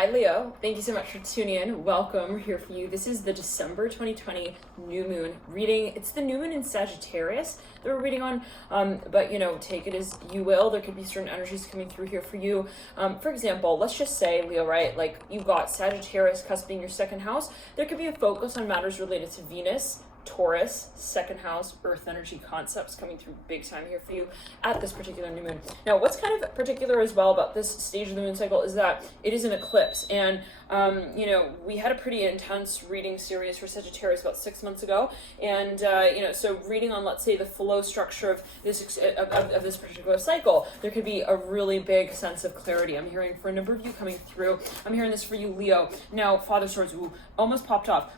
Hi Leo, thank you so much for tuning in. Welcome, we're here for you. This is the December 2020 new moon reading. It's the new moon in Sagittarius that we're reading on, but take it as you will. There could be certain energies coming through here for you. For example, let's just say, Leo, right, like you've got Sagittarius cusping your second house. There could be a focus on matters related to Venus, Taurus, second house, earth energy concepts coming through big time here for you at this particular new moon. Now, what's kind of particular as well about this stage of the moon cycle is that it is an eclipse. And, we had a pretty intense reading series for Sagittarius about 6 months ago. And, so reading on, let's say, the flow structure of this of this particular cycle, there could be a really big sense of clarity. I'm hearing for a number of you coming through. I'm hearing this for you, Leo. Now, Father Swords, almost popped off.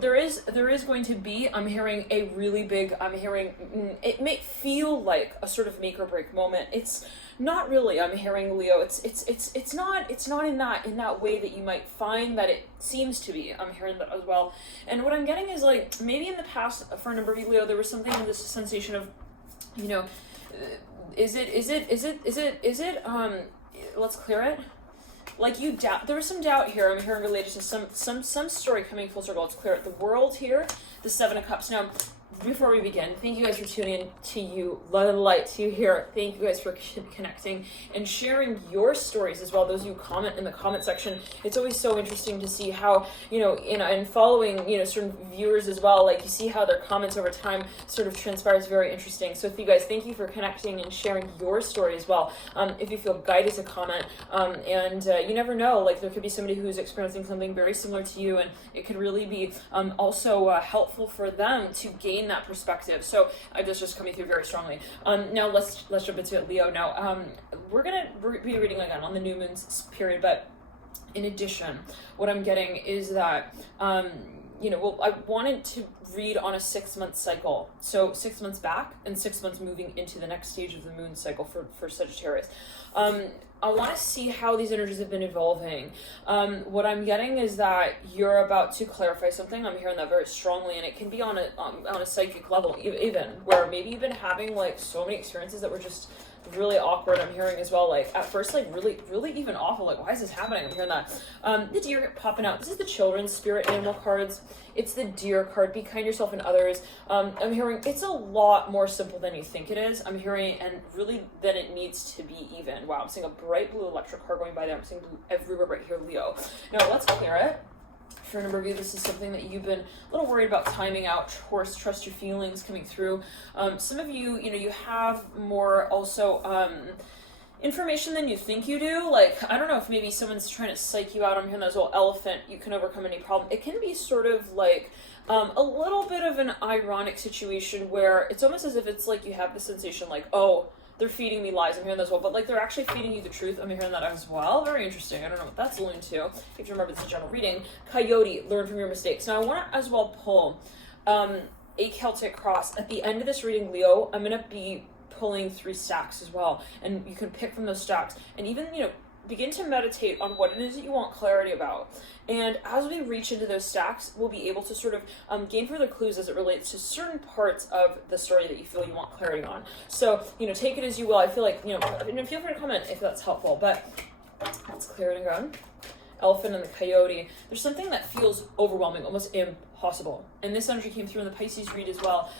There is going to be, I'm hearing a really big, it may feel like a sort of make or break moment. It's not really, I'm hearing, Leo. It's not in that way that you might find that it seems to be. I'm hearing that as well. And what I'm getting is like, maybe in the past for a number of you, Leo, there was something in this sensation of, is it, let's clear it. Like you doubt, there was some doubt here. I'm hearing related to some story coming full circle. Let's clear it. The world here, the Seven of Cups. Now, before we begin, thank you guys for tuning in to you. Love and light to you here. Thank you guys for connecting and sharing your stories as well. Those of you comment in the comment section. It's always so interesting to see how, and following, certain viewers as well, like you see how their comments over time sort of transpires. Very interesting. So you guys, thank you for connecting and sharing your story as well. If you feel guided to comment, you never know, like there could be somebody who's experiencing something very similar to you, and it could really be also helpful for them to gain that perspective. So that's just coming through very strongly. Now let's jump into it, Leo. Now we're gonna be reading again on the new moon's period, but in addition, what I'm getting is that I wanted to read on a 6-month cycle. So 6 months back and 6 months moving into the next stage of the moon cycle for Sagittarius. I want to see how these energies have been evolving. What I'm getting is that you're about to clarify something. I'm hearing that very strongly, and it can be on a psychic level, even where maybe you've been having like so many experiences that were just really awkward. I'm hearing as well, like at first, like really even awful. Like, why is this happening? I'm hearing that. The deer popping out. This is the children's spirit animal cards. It's the deer card. Be kind to yourself and others. I'm hearing it's a lot more simple than you think it is. I'm hearing, and really than it needs to be even. Wow, I'm seeing a bright blue electric car going by there. I'm seeing blue everywhere right here, Leo. Now let's clear it. For a number of you, this is something that you've been a little worried about timing out. Of course, trust your feelings coming through. Some of you, you have more also information than you think you do. Like, I don't know if maybe someone's trying to psych you out. I'm hearing that as well. Elephant, you can overcome any problem. It can be sort of like a little bit of an ironic situation where it's almost as if it's like you have the sensation like, oh, they're feeding me lies. I'm hearing that as well, but like they're actually feeding you the truth. I'm hearing that as well. Very interesting. I don't know what that's alluding to. If you remember, this is a general reading. Coyote, learn from your mistakes. Now I want to as well pull a Celtic cross. At the end of this reading, Leo, I'm going to be pulling 3 stacks as well, and you can pick from those stacks and even, begin to meditate on what it is that you want clarity about. And as we reach into those stacks, we'll be able to sort of gain further clues as it relates to certain parts of the story that you feel you want clarity on. So, take it as you will. I feel like, feel free to comment if that's helpful, but let's clear it again. Elephant and the coyote. There's something that feels overwhelming, almost impossible. And this energy came through in the Pisces read as well.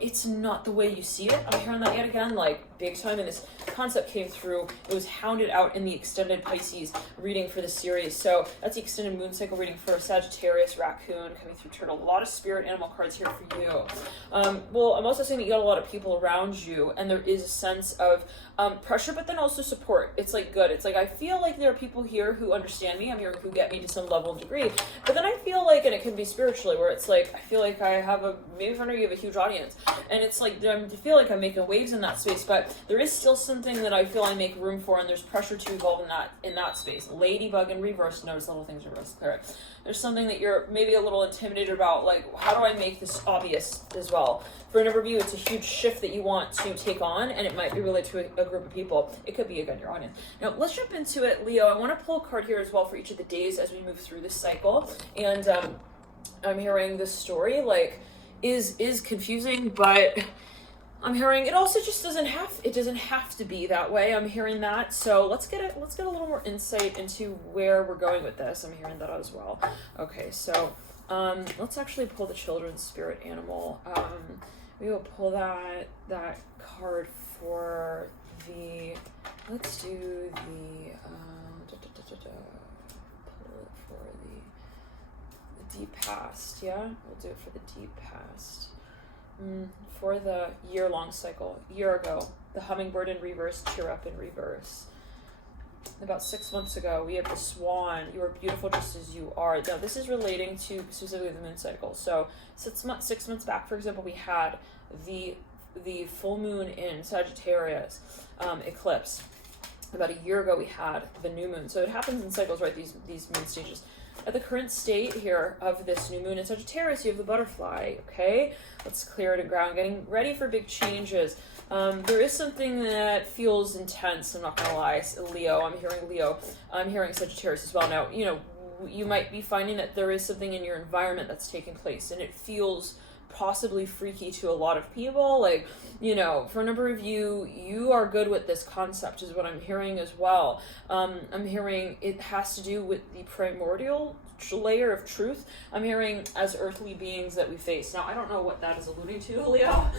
It's not the way you see it. I'm hearing that yet again, like big time. And this concept came through. It was hounded out in the extended Pisces reading for the series. So that's the extended moon cycle reading for Sagittarius, Raccoon, coming through Turtle. A lot of spirit animal cards here for you. Well, I'm also saying that you got a lot of people around you, and there is a sense of pressure, but then also support. It's like good. It's like I feel like there are people here who understand me. I'm here who get me to some level of degree. But then I feel like, and it can be spiritually, where it's like I feel like I have maybe in front of you have a huge audience, and it's like I feel like I'm making waves in that space, but there is still something that I feel I make room for, and there's pressure to evolve in that space. Ladybug in reverse. Notice little things reverse. Clear. There's something that you're maybe a little intimidated about, like how do I make this obvious as well? For a number of you, it's a huge shift that you want to take on, and it might be related to a group of people. It could be, again, your audience. Now, let's jump into it, Leo. I want to pull a card here as well for each of the days as we move through this cycle. And I'm hearing this story, like, is confusing, but I'm hearing it also just doesn't have to be that way. I'm hearing that. So let's get a little more insight into where we're going with this. I'm hearing that as well. Okay, so let's actually pull the children's spirit animal. We will pull that card for the, let's do the pull it for the deep past. Yeah, we'll do it for the deep past. For the year-long cycle, year ago, the hummingbird in reverse, cheer up in reverse. About 6 months ago, we have the swan. You are beautiful just as you are. Now, this is relating to specifically the moon cycle. So 6 months back, for example, we had the full moon in Sagittarius eclipse. About a year ago, we had the new moon. So it happens in cycles, right? These moon stages. At the current state here of this new moon in Sagittarius, you have the butterfly, okay? Let's clear it and ground, getting ready for big changes. There is something that feels intense, I'm not gonna lie. Leo, I'm hearing Leo. I'm hearing Sagittarius as well. Now, you might be finding that there is something in your environment that's taking place, and it feels possibly freaky to a lot of people. Like, for a number of you are good with this concept is what I'm hearing as well. I'm hearing it has to do with the primordial layer of truth. I'm hearing as earthly beings that we face. Now, I don't know what that is alluding to, Leo,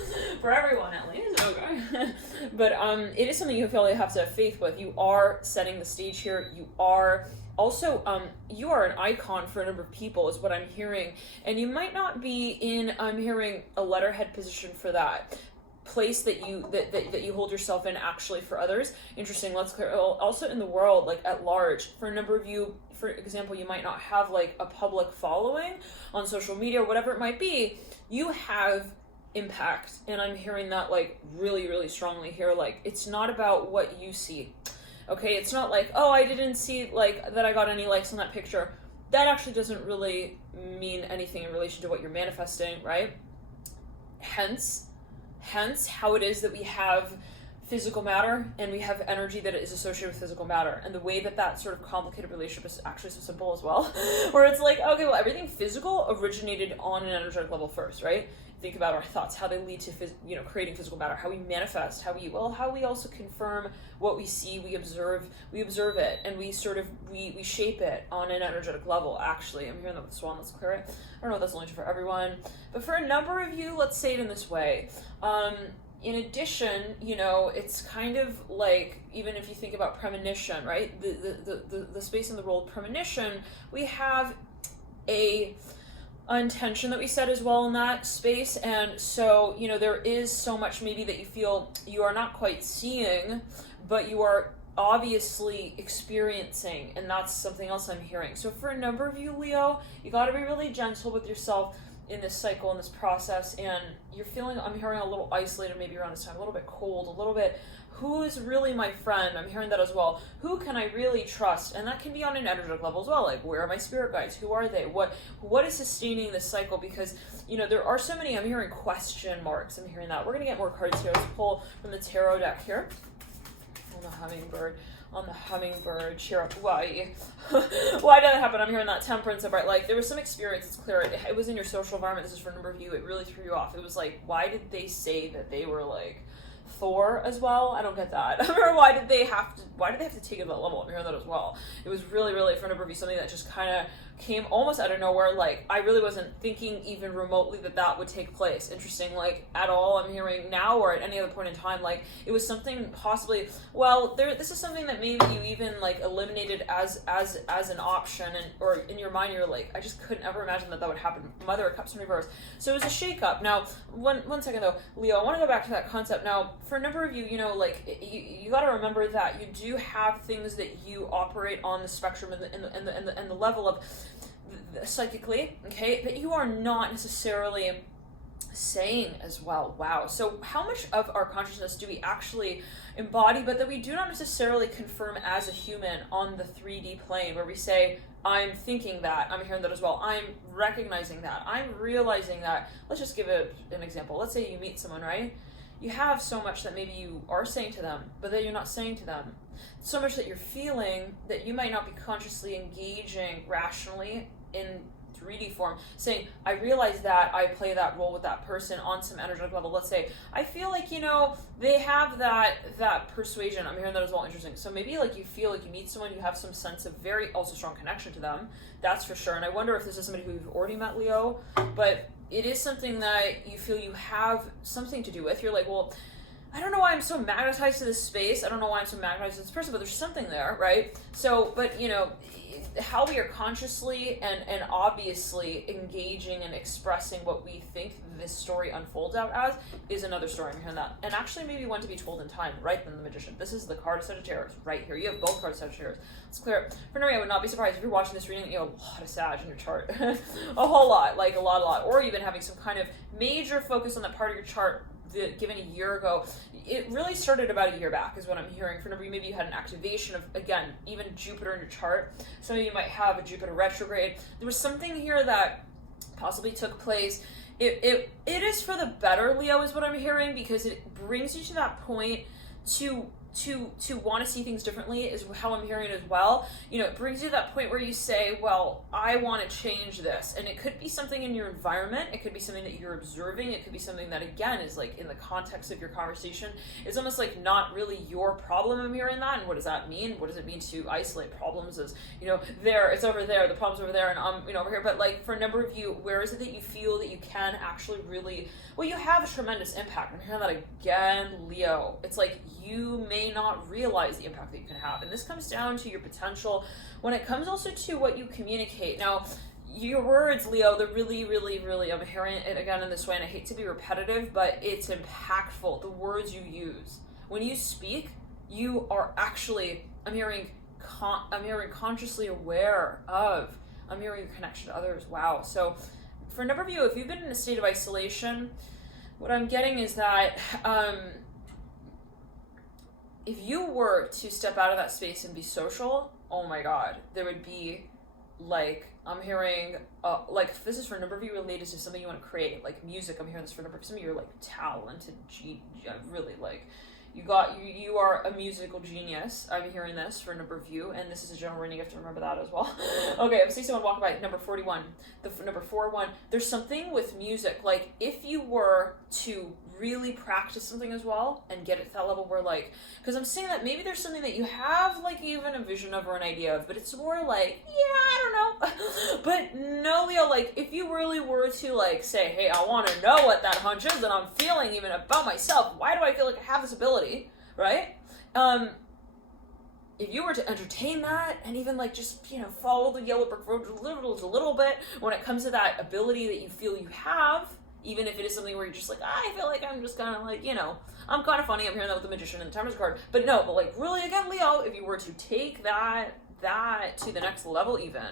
for everyone at least. Okay. But it is something you feel you have to have faith with. You are setting the stage here. You are also, you are an icon for a number of people is what I'm hearing. And you might not be in, I'm hearing a letterhead position for that place that you hold yourself in actually for others. Interesting. Let's clear. Also in the world, like at large, for a number of you, for example, you might not have like a public following on social media or whatever it might be. You have impact. And I'm hearing that like really, really strongly here. Like it's not about what you see. Okay, it's not like, oh, I didn't see like that I got any likes on that picture. That actually doesn't really mean anything in relation to what you're manifesting, right? Hence how it is that we have physical matter and we have energy that is associated with physical matter. And the way that sort of complicated relationship is actually so simple as well, where it's like, okay, well, everything physical originated on an energetic level first, right? Think about our thoughts, how they lead to creating physical matter, how we manifest, how we also confirm what we see, we observe it, and we shape it on an energetic level. Actually, I'm hearing that with the swan. Let's clear it. I don't know if that's only true for everyone, but for a number of you, let's say it in this way. In addition, it's kind of like, even if you think about premonition, right? The space in the role of premonition, we have a intention that we set as well in that space. And so, there is so much maybe that you feel you are not quite seeing, but you are obviously experiencing, and that's something else I'm hearing. So for a number of you, Leo, you got to be really gentle with yourself in this cycle, in this process, and you're feeling, I'm hearing a little isolated maybe around this time, a little bit cold, a little bit, who is really my friend? I'm hearing that as well. Who can I really trust? And that can be on an energetic level as well. Like, where are my spirit guides? Who are they? What is sustaining this cycle? Because, there are so many, I'm hearing question marks. I'm hearing that. We're going to get more cards here. Let's pull from the tarot deck here. On the hummingbird, cheer up. Why? Why did that happen? I'm hearing that temperance of, right? Like, there was some experience, it's clear. It was in your social environment. This is for a number of you. It really threw you off. It was like, why did they say that they were like Thor as well? I don't get that. Or why did they have to take it to that level? I'm hearing that as well. It was really, really, for a number of you, something that just kind of came almost out of nowhere. Like, I really wasn't thinking even remotely that would take place. Interesting, like, at all. I'm hearing now or at any other point in time, like, it was something possibly, well, this is something that maybe you even, like, eliminated as an option, or in your mind, you're like, I just couldn't ever imagine that would happen. Mother of Cups in reverse. So it was a shake-up. Now, one second, though, Leo, I want to go back to that concept. Now, for a number of you, you got to remember that you do have things that you operate on the spectrum and the level of psychically, okay, that you are not necessarily saying as well. Wow. So how much of our consciousness do we actually embody, but that we do not necessarily confirm as a human on the 3D plane, where we say, I'm thinking that, I'm hearing that as well, I'm recognizing that, I'm realizing that. Let's just give an example. Let's say you meet someone, right? You have so much that maybe you are saying to them, but that you're not saying to them. So much that you're feeling that you might not be consciously engaging rationally in 3D form, saying, I realize that I play that role with that person on some energetic level. Let's say, I feel like, they have that persuasion. I'm hearing that as well. Interesting. So maybe like you feel like you meet someone, you have some sense of very also strong connection to them. That's for sure. And I wonder if this is somebody who you've already met, Leo, but it is something that you feel you have something to do with. You're like, well, I don't know why I'm so magnetized to this space. I don't know why I'm so magnetized to this person, but there's something there, right? So, but how we are consciously and obviously engaging and expressing what we think this story unfolds out as is another story. I'm hearing that. And actually maybe one to be told in time, right? Then the Magician. This is the card of Sagittarius right here. You have both cards of Sagittarius. Let's clear it. For Nuri, I would not be surprised if you're watching this reading, you have a lot of Sag in your chart. A whole lot, like a lot. Or you've been having some kind of major focus on that part of your chart given a year ago. It really started about a year back is what I'm hearing. For number, maybe you had an activation of, again, even Jupiter in your chart. Some of you might have a Jupiter retrograde. There was something here that possibly took place. It is for the better, Leo, is what I'm hearing, because it brings you to that point to want to see things differently is how I'm hearing it as well. It brings you to that point where you say, well, I want to change this. And it could be something in your environment. It could be something that you're observing. It could be something that, again, is like in the context of your conversation. It's almost like not really your problem. I'm hearing that. And what does that mean? What does it mean to isolate problems as, there, it's over there, the problem's over there, and I'm, over here. But like for a number of you, where is it that you feel that you can actually really, well, you have a tremendous impact. I'm hearing that again, Leo. It's like you may not realize the impact that you can have. And this comes down to your potential when it comes also to what you communicate. Now, your words, Leo, they're really, really, really, I'm hearing it again in this way, and I hate to be repetitive, but it's impactful. The words you use. When you speak, you are actually, I'm hearing consciously aware of, I'm hearing your connection to others. Wow. So for a number of you, if you've been in a state of isolation, what I'm getting is that, if you were to step out of that space and be social, oh my God, there would be like, I'm hearing, like this is for a number of you related to something you want to create, like music. I'm hearing this for a number of some of you are like talented, really like, you are a musical genius. I'm hearing this for a number of you, and this is a general reading. You have to remember that as well. Okay, I'm seeing someone walk by number 41, number 41. There's something with music, like if you were to really practice something as well and get it to that level where like, because I'm seeing that maybe there's something that you have like even a vision of or an idea of, but it's more like, I don't know. But no, Leo, like if you really were to like say, hey, I want to know what that hunch is that I'm feeling even about myself. Why do I feel like I have this ability, right? If you were to entertain that and even like just, follow the yellow brick road a little bit when it comes to that ability that you feel you have, even if it is something where you're just like, I feel like I'm just kind of like, I'm kind of funny. I'm hearing that with the Magician and the Timer's card. But no, but like really again, Leo, if you were to take that to the next level even,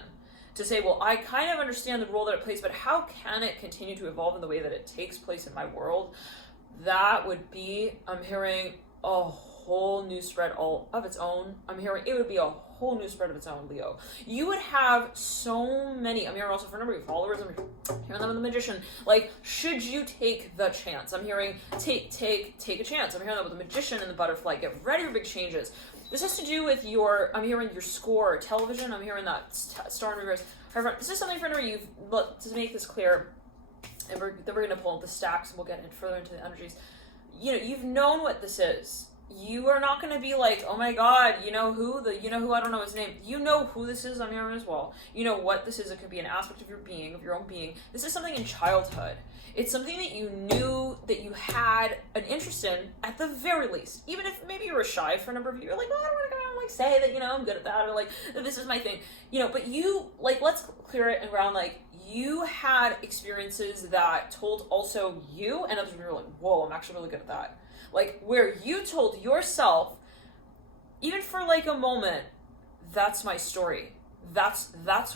to say, well, I kind of understand the role that it plays, but how can it continue to evolve in the way that it takes place in my world? That would be, I'm hearing a whole new spread all of its own. I'm hearing it would be a whole new spread of its own, Leo. You would have so many, I'm hearing also for a number of followers, I'm hearing them in the Magician, like, should you take the chance? I'm hearing take a chance. I'm hearing that with the Magician and the Butterfly. Get ready for big changes. This has to do with I'm hearing your score, television, I'm hearing that Star in Reverse. However, this is something for number you've, to make this clear, and then we're going to pull up the stacks and we'll get further into the energies. You've known what this is. You are not going to be like, oh my God, you know who, I don't know his name. You know who this is, I'm hearing as well. You know what this is. It could be an aspect of your being, of your own being. This is something in childhood. It's something that you knew that you had an interest in at the very least. Even if maybe you were shy for a number of years, you're like, oh, I don't want to go and like say that, I'm good at that, or like, this is my thing. But you, like, let's clear it and ground, like, you had experiences that told also you, and others were like, whoa, I'm actually really good at that. Like, where you told yourself, even for like a moment, that's my story. That's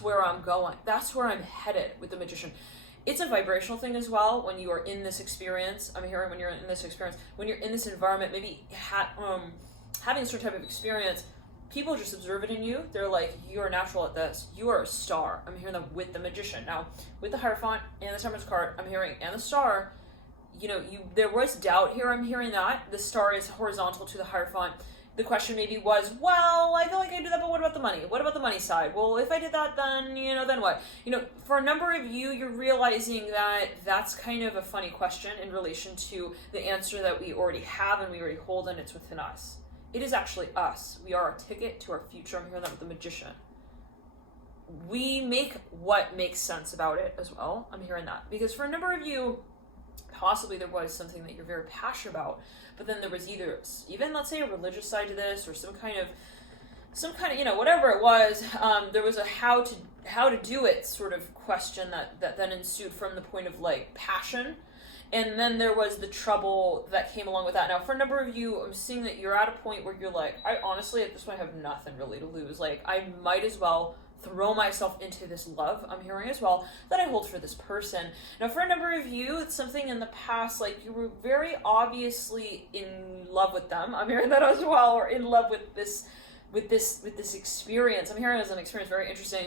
where I'm going. That's where I'm headed with the Magician. It's a vibrational thing as well when you are in this experience. I'm hearing when you're in this experience, when you're in this environment, maybe having a certain type of experience, people just observe it in you. They're like, you are natural at this. You are a star. I'm hearing that with the Magician. Now, with the Hierophant and the Temperance card, I'm hearing, and the Star, there was doubt here. I'm hearing that. The Star is horizontal to the Hierophant. the question maybe was, well, I feel like I do that, but what about the money? What about the money side? Well, if I did that, then, then what? For a number of you, you're realizing that that's kind of a funny question in relation to the answer that we already have and we already hold, and it's within us. It is actually us. We are our ticket to our future. I'm hearing that with the Magician. We make what makes sense about it as well. I'm hearing that. Because for a number of you, possibly there was something that you're very passionate about, but then there was either even, let's say, a religious side to this, or some kind of whatever it was. There was a how to do it sort of question that then ensued from the point of like passion. And then there was the trouble that came along with that. Now, for a number of you, I'm seeing that you're at a point where you're like, I honestly, at this point, have nothing really to lose. Like, I might as well throw myself into this love, I'm hearing as well, that I hold for this person. Now, for a number of you, it's something in the past, like you were very obviously in love with them. I'm hearing that as well, or in love with this experience. I'm hearing it as an experience, very interesting.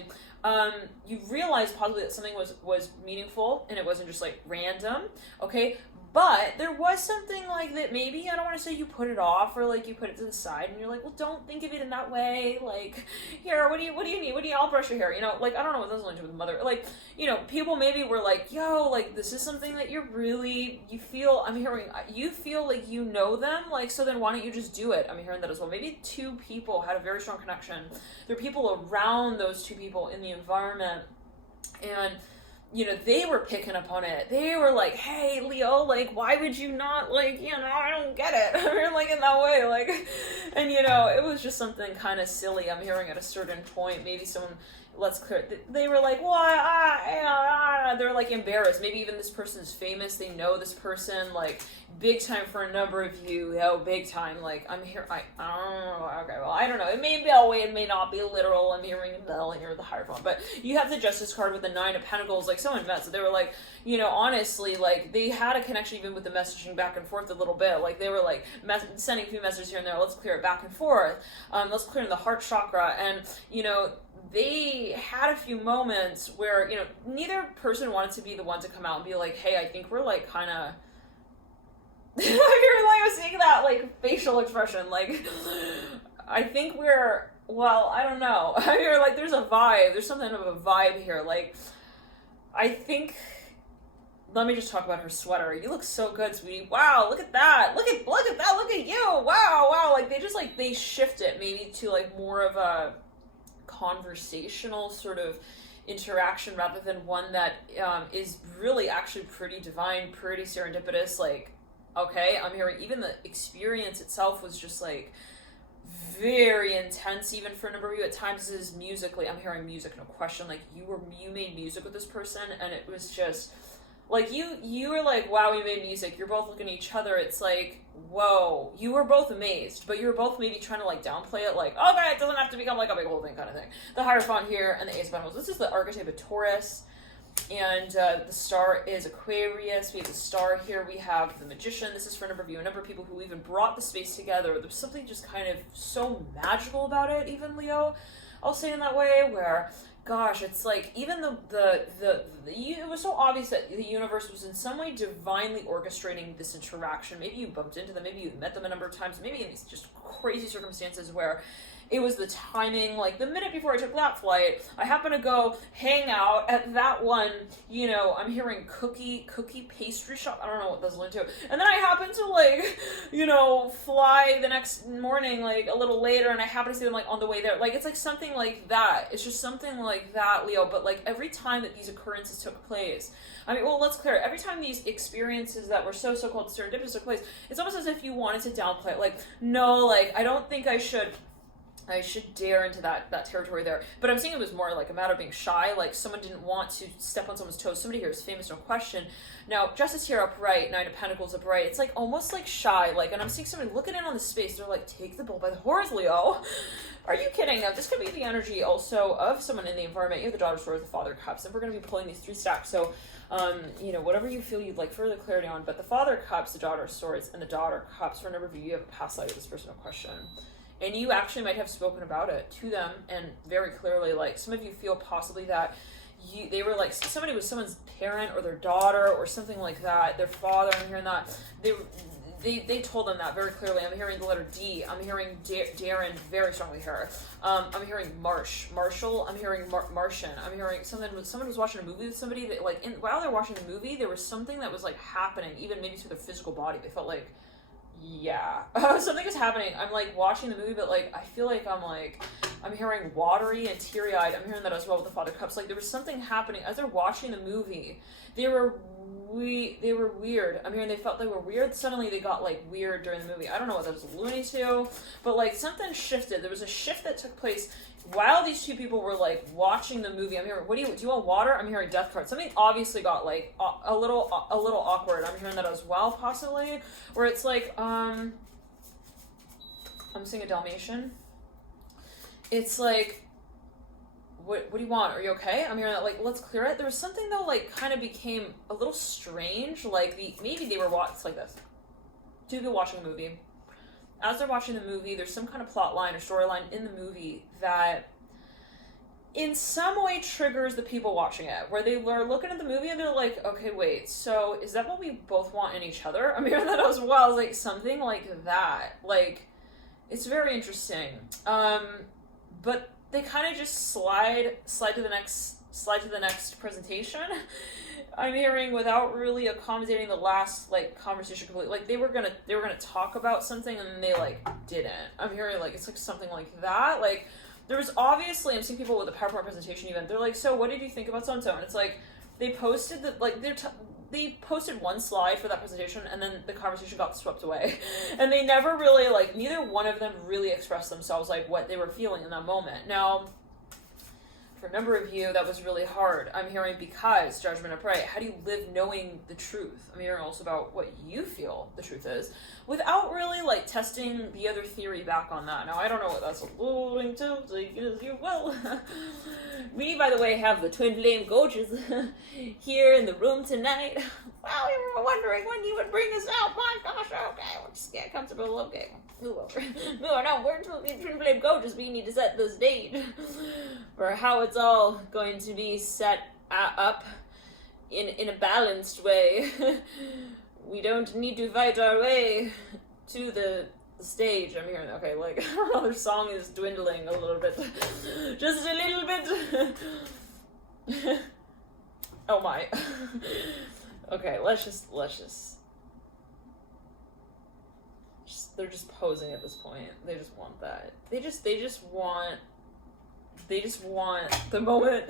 You realized possibly that something was meaningful and it wasn't just like random, okay? But there was something like that, maybe, I don't want to say you put it off or like you put it to the side and you're like, well, don't think of it in that way. Like, here, what do you need? I'll brush your hair. Like, I don't know what those lines with the mother. Like, people maybe were like, yo, like, this is something that you feel like you know them. Like, so then why don't you just do it? I'm hearing that as well. Maybe two people had a very strong connection. There are people around those two people in the environment, and they were picking up on it. They were like, hey, Leo, like, why would you not, like, I don't get it. Or like in that way, like, and it was just something kind of silly. I'm hearing at a certain point, maybe someone, let's clear it. They were like, well, they're like embarrassed. Maybe even this person's famous. They know this person, like, big time for a number of you. Big time. Like, I'm here. I don't know. Okay, well, I don't know. It may be a way. It may not be literal. I'm hearing a bell and you're the Hierophant. But you have the Justice card with the 9 of Pentacles. Like, someone met. So they were like, honestly, like, they had a connection even with the messaging back and forth a little bit. Like, they were like sending a few messages here and there. Let's clear it back and forth. Let's clear the heart chakra. And, they had a few moments where, neither person wanted to be the one to come out and be like, hey, I think we're like kind of, you're like, I was seeing that like facial expression. Like, I think I don't know. You're like, there's a vibe. There's something of a vibe here. Like, I think, let me just talk about her sweater. You look so good, sweetie. Wow, look at that. Look at that. Look at you. Wow. Like, they shift it maybe to like more of a conversational sort of interaction rather than one that is really actually pretty divine, pretty serendipitous. Like, okay, I'm hearing even the experience itself was just like very intense, even for a number of you. At times this is musically, I'm hearing music, no question. Like, you made music with this person, and it was just like you were like, wow, we made music. You're both looking at each other. It's like, whoa, you were both amazed, but you were both maybe trying to like downplay it, like, okay, it doesn't have to become like a big whole thing kind of thing. The Hierophant here and the Ace of Pentacles. This is the archetype of Taurus, and the star is Aquarius. We have the star here. We have the Magician. This is for a number of you, a number of people who even brought the space together. There's something just kind of so magical about it, even, Leo. I'll say in that way, where, gosh, it's like even it was so obvious that the universe was in some way divinely orchestrating this interaction. Maybe you bumped into them, maybe you met them a number of times, maybe in these just crazy circumstances where it was the timing, like the minute before I took that flight, I happened to go hang out at that one, I'm hearing cookie pastry shop. I don't know what that's linked to. And then I happened to like, fly the next morning, like a little later, and I happened to see them like on the way there. Like, it's like something like that. It's just something like that, Leo. But like every time that these occurrences took place, I mean, well, let's clear it. Every time these experiences that were so-called serendipitous took place, it's almost as if you wanted to downplay it. Like, no, like, I don't think I should dare into that territory there. But I'm saying it was more like a matter of being shy, like someone didn't want to step on someone's toes. Somebody here is famous, no question. Now, Justice here upright, 9 of Pentacles upright. It's like almost like shy, like, and I'm seeing somebody looking in on the space. They're like, take the bull by the horns, Leo. Are you kidding? Now, this could be the energy also of someone in the environment. You have the Daughter of Swords, the Father of Cups, and we're going to be pulling these 3 stacks. So, whatever you feel you'd like further clarity on. But the Father of Cups, the Daughter of Swords, and the Daughter of Cups, for a number of you have a past life with this person, no question. And you actually might have spoken about it to them, and very clearly, like, some of you feel possibly that they were like, somebody was someone's parent or their daughter or something like that, their father. I'm hearing that they told them that very clearly. I'm hearing the letter D. I'm hearing Darren very strongly here. I'm hearing Marshall. I'm hearing Martian. I'm hearing someone was watching a movie with somebody that like while they're watching the movie, there was something that was like happening, even maybe to their physical body. They felt like, yeah, something is happening. I'm like watching the movie, but like I feel like I'm hearing watery and teary-eyed. I'm hearing that as well with the Father Cups. Like there was something happening as they're watching the movie. They were weird. I'm hearing they felt they were weird. Suddenly they got like weird during the movie. I don't know what that was alluding to, but like something shifted. There was a shift that took place while these two people were like watching the movie. I'm hearing, do you want water? I'm hearing death card. Something obviously got like a little awkward. I'm hearing that as well, possibly, where it's like I'm seeing a Dalmatian. It's like, what do you want? Are you okay? I'm hearing that, like, let's clear it. There was something, though, like, kind of became a little strange. Like, maybe they were it's like this. Two people watching a movie. As they're watching the movie, there's some kind of plot line or storyline in the movie that in some way triggers the people watching it, where they are looking at the movie and they're like, okay, wait, so is that what we both want in each other? I'm hearing that as well. Like, something like that. Like, it's very interesting. But they kind of just slide to the next presentation. I'm hearing without really accommodating the last like conversation completely. Like they were gonna talk about something and then they like didn't. I'm hearing like it's like something like that. Like there was obviously I'm seeing people with a PowerPoint presentation even. They're like, so what did you think about so and so? And it's like they posted that like they posted one slide for that presentation and then the conversation got swept away. And they never really, like, neither one of them really expressed themselves, like, what they were feeling in that moment. Now, for a number of you, that was really hard. I'm hearing because, judgment, I pray, how do you live knowing the truth? I'm hearing also about what you feel the truth is, without really, like, testing the other theory back on that. Now, I don't know what that's alluding to, like, as you will. We, by the way, have the Twin Flame coaches here in the room tonight. Well, we were wondering when you would bring us out. My gosh, okay, we'll just get comfortable, okay. No, we're Twin Flame coaches. We need to set the stage for how it's all going to be set up in a balanced way. We don't need to fight our way to the stage. I'm hearing, okay, like, I don't know, their song is dwindling a little bit. Just a little bit. Oh my. Okay, let's just they're just posing at this point. They just want that. They just want the moment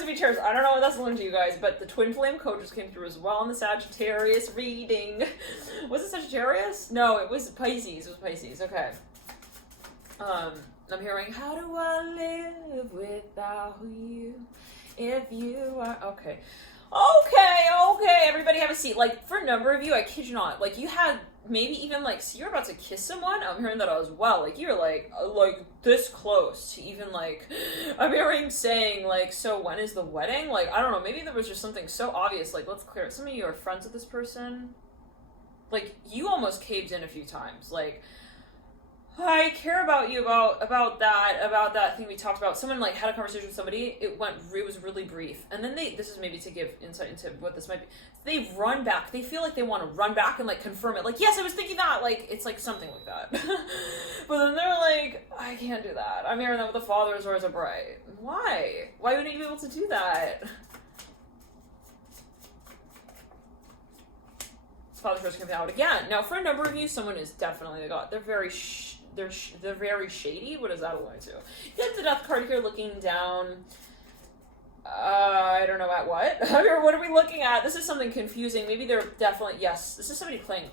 to be cherished. I don't know what that's alluding to, you guys, but the Twin Flame coaches came through as well in the Sagittarius reading. Was it Sagittarius? No, it was Pisces. It was Pisces. Okay. I'm hearing, how do I live without you? If you are okay. Okay, everybody have a seat. Like, for a number of you, I kid you not, like, you had maybe even, like, so you're about to kiss someone. I'm hearing that as well. Like, you're, like this close to even, like, I'm hearing saying, like, so when is the wedding? Like, I don't know, maybe there was just something so obvious. Like, let's clear it. Some of you are friends with this person. Like, you almost caved in a few times. Like, I care about you about that thing we talked about. Someone, like, had a conversation with somebody. It was really brief. And then this is maybe to give insight into what this might be. They run back. They feel like they want to run back and, like, confirm it. Like, yes, I was thinking that. Like, it's, like, something like that. But then they're like, I can't do that. I'm hearing that with the Father's Words of Bright. Why? Why wouldn't you be able to do that? Father's Words coming out again. Now, for a number of you, someone is definitely the God. They're very they're very shady. What is that alluding to? You got the Death card here looking down. I don't know at what. What are we looking at? This is something confusing. Maybe they're definitely, yes, this is somebody playing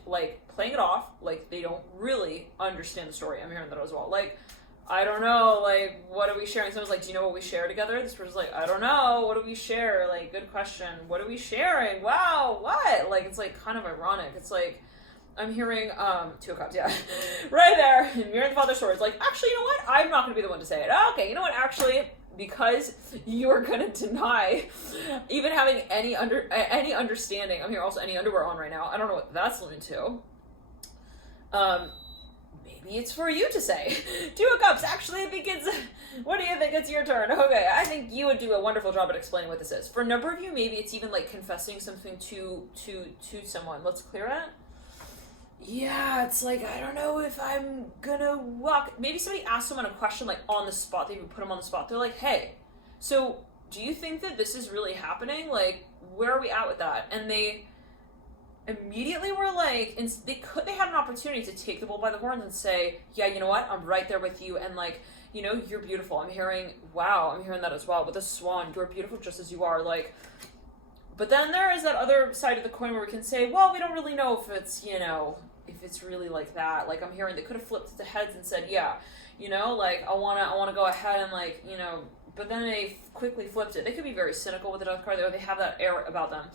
it off like they don't really understand the story. I'm hearing that as well. Like, I don't know, like, what are we sharing? Someone's like, do you know what we share together? This person's like, I don't know, what do we share? Like, good question. What are we sharing? Wow, what? Like, it's, like, kind of ironic. It's, like, I'm hearing, Two of Cups, yeah. Right there, Mirror the Father's Swords. Like, actually, you know what? I'm not going to be the one to say it. Okay, you know what? Actually, because you are going to deny even having any understanding. I'm here also any underwear on right now. I don't know what that's alluding to. Maybe it's for you to say. Two of Cups, actually, I think it's, what do you think? It's your turn. Okay, I think you would do a wonderful job at explaining what this is. For a number of you, maybe it's even like confessing something to someone. Let's clear it. yeah, it's like, I don't know if I'm gonna walk. Maybe somebody asked someone a question like on the spot. They even put them on the spot. They're like, hey, so do you think that this is really happening? Like, where are we at with that? And they immediately were like, and they had an opportunity to take the bull by the horns and say, yeah, you know what? I'm right there with you. And like, you know, you're beautiful. I'm hearing that as well. With a swan, you're beautiful just as you are. Like, but then there is that other side of the coin where we can say, well, we don't really know if it's, you know, if it's really like that. Like, I'm hearing they could have flipped the heads and said, yeah, you know, like, I wanna go ahead and like, you know, but then they quickly flipped it. They could be very cynical with the death card, or they have that air about them.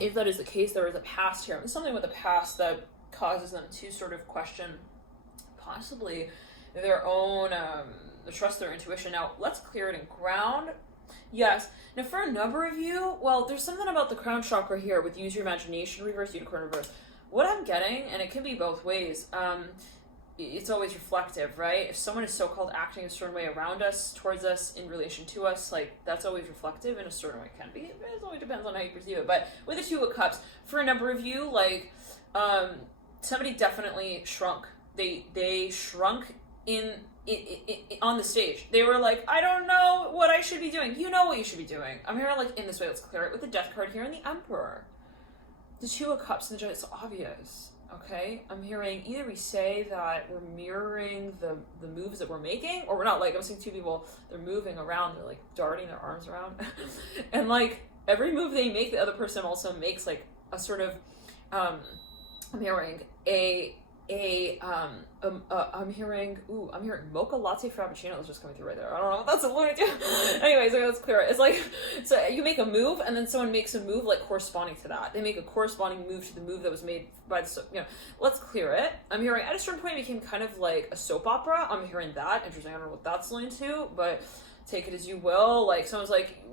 If that is the case, there is a past here. There's something with the past that causes them to sort of question possibly their own, trust their intuition. Now, let's clear it and ground. Yes. Now, for a number of you, well, there's something about the crown chakra here with use your imagination reverse, unicorn reverse. What I'm getting, and it can be both ways, it's always reflective, right? If someone is so-called acting a certain way around us, towards us, in relation to us, like, that's always reflective in a certain way. It can be. It always depends on how you perceive it. But with the Two of Cups, for a number of you, like, somebody definitely shrunk. They shrunk in on the stage. They were like, I don't know what I should be doing. You know what you should be doing. I'm here like in this way. Let's clear it with the Death card here and the Emperor. The Two of Cups and the Judge. It's obvious. Okay, I'm hearing either we say that we're mirroring the moves that we're making, or we're not. Like, I'm seeing two people, they're moving around, they're like darting their arms around, and like every move they make, the other person also makes like a sort of, I'm hearing I'm hearing mocha latte frappuccino is just coming through right there. I don't know what that's alluding to. Anyways, okay, let's clear it. It's like, so you make a move and then someone makes a move like corresponding to that. They make a corresponding move to the move that was made by the, you know, let's clear it. I'm hearing at a certain point it became kind of like a soap opera. I'm hearing that. Interesting. I don't know what that's linked to, but take it as you will. Like, someone's like,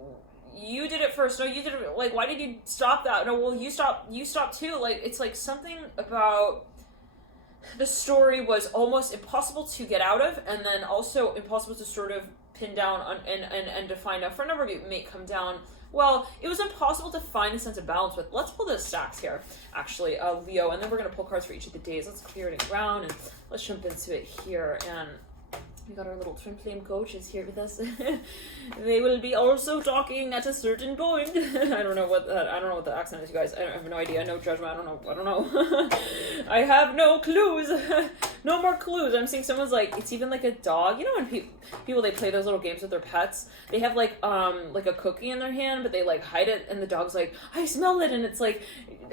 you did it first. No, you did it. Like, why did you stop that? No, well, you stopped too. Like, it's like something about the story was almost impossible to get out of, and then also impossible to sort of pin down on, and define. Now, for a number of you, it may come down, well, it was impossible to find a sense of balance with. Let's pull the stacks here, actually, Leo, and then we're going to pull cards for each of the days. Let's clear it and ground, and let's jump into it here, and we got our little twin flame coaches here with us. They will be also talking at a certain point. I don't know what the accent is, you guys. I have no idea. No judgment. I don't know. I have no clues. No more clues. I'm seeing someone's like, it's even like a dog. You know when people they play those little games with their pets. They have like a cookie in their hand, but they like hide it, and the dog's like, I smell it, and it's like,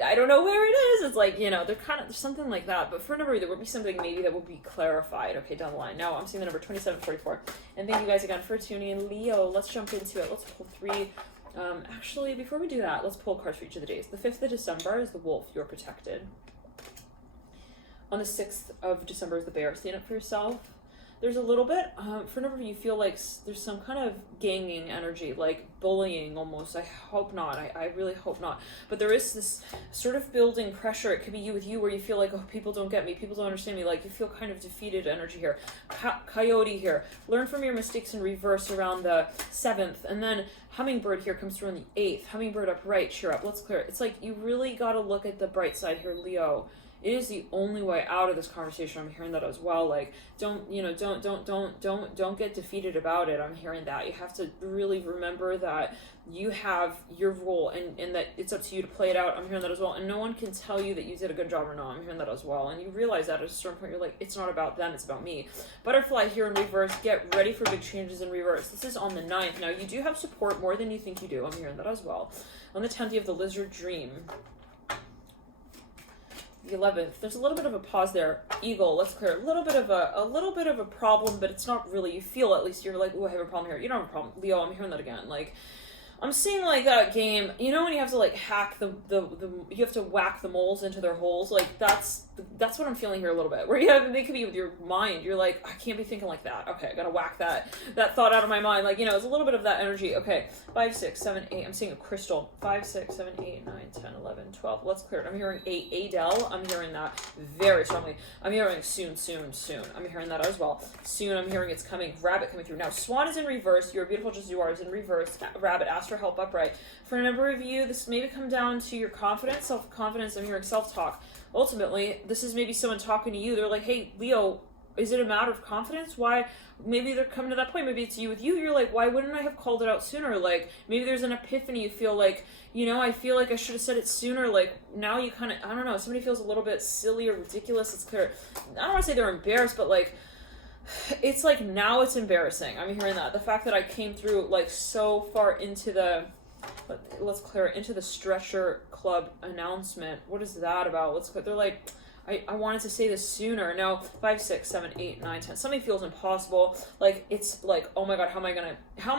I don't know where it is. It's like, you know, there's something like that. But for a number, there would be something maybe that will be clarified, okay, down the line. Now, I'm seeing the number 2744. And thank you guys again for tuning in. Leo, let's jump into it. Let's pull three. Actually, before we do that, let's pull cards for each of the days. The 5th of December is the wolf. You're protected. On the 6th of December is the bear. Stand up for yourself. There's a little bit, for a number of you feel like there's some kind of ganging energy, like bullying almost. I hope not. I really hope not. But there is this sort of building pressure. It could be you with you where you feel like, oh, people don't get me. People don't understand me. Like, you feel kind of defeated energy here. Coyote here. Learn from your mistakes in reverse around the 7th. And then Hummingbird here comes through on the 8th. Hummingbird upright, cheer up. Let's clear it. It's like you really got to look at the bright side here, Leo. It is the only way out of this conversation. I'm hearing that as well. Like, don't get defeated about it. I'm hearing that. You have to really remember that you have your role and that it's up to you to play it out. I'm hearing that as well. And no one can tell you that you did a good job or not. I'm hearing that as well. And you realize that at a certain point, you're like, it's not about them, it's about me. Butterfly here in reverse. Get ready for big changes in reverse. This is on the 9th. Now, you do have support more than you think you do. I'm hearing that as well. On the 10th, you have the Lizard Dream. The 11th, there's a little bit of a pause there. Eagle, let's clear a little bit of a problem, but it's not really. You feel, at least you're like, oh, I have a problem here. You don't have a problem, Leo. I'm hearing that again. Like, I'm seeing like that game. You know when you have to like hack the you have to whack the moles into their holes. Like, that's that's what I'm feeling here a little bit. Where you have, it could be with your mind. You're like, I can't be thinking like that. Okay, I gotta whack that thought out of my mind. Like, it's a little bit of that energy. Okay, 5, 6, 7, 8. I'm seeing a crystal. 5, 6, 7, 8, 9, 10, 11, 12. Let's clear it. I'm hearing 8, Adele. I'm hearing that very strongly. I'm hearing soon. I'm hearing that as well. Soon, I'm hearing it's coming. Rabbit coming through. Now, Swan is in reverse. You're beautiful just as you are is in reverse. Rabbit, ask for help upright. For a number of you, this may come down to your confidence, self-confidence. I'm hearing self-talk. Ultimately, this is maybe someone talking to you. They're like, hey, Leo, is it a matter of confidence? Why? Maybe they're coming to that point. Maybe it's you with you. You're like, why wouldn't I have called it out sooner? Like, maybe there's an epiphany. You feel like, I feel like I should have said it sooner. Like, now you kind of, I don't know, somebody feels a little bit silly or ridiculous. It's clear. I don't want to say they're embarrassed, but like, it's like now it's embarrassing. I'm hearing that. The fact that I came through like so far into the, let's clear it, into the Stretcher Club announcement. What is that about? Let's clear. They're like, I wanted to say this sooner. Now, 5, 6, 7, 8, 9, 10. Something feels impossible. Like, it's like, oh my God, how am I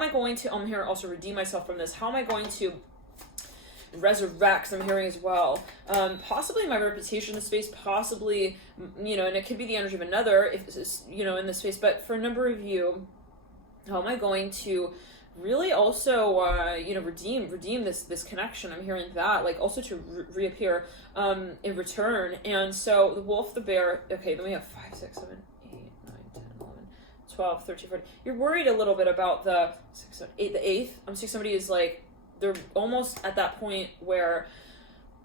going to, I'm here also redeem myself from this. How am I going to resurrect? I'm hearing as well. Possibly my reputation in the space, possibly, and it could be the energy of another, if in this space. But for a number of you, how am I going to really also, redeem this connection? I'm hearing that, like, also to reappear in return. And so the wolf, the bear, okay, then we have 5, 6, 7, 8, 9, 10, 11, 12, 13, 14. You're worried a little bit about the 6, 7, 8, the 8th. I'm seeing somebody is like, they're almost at that point where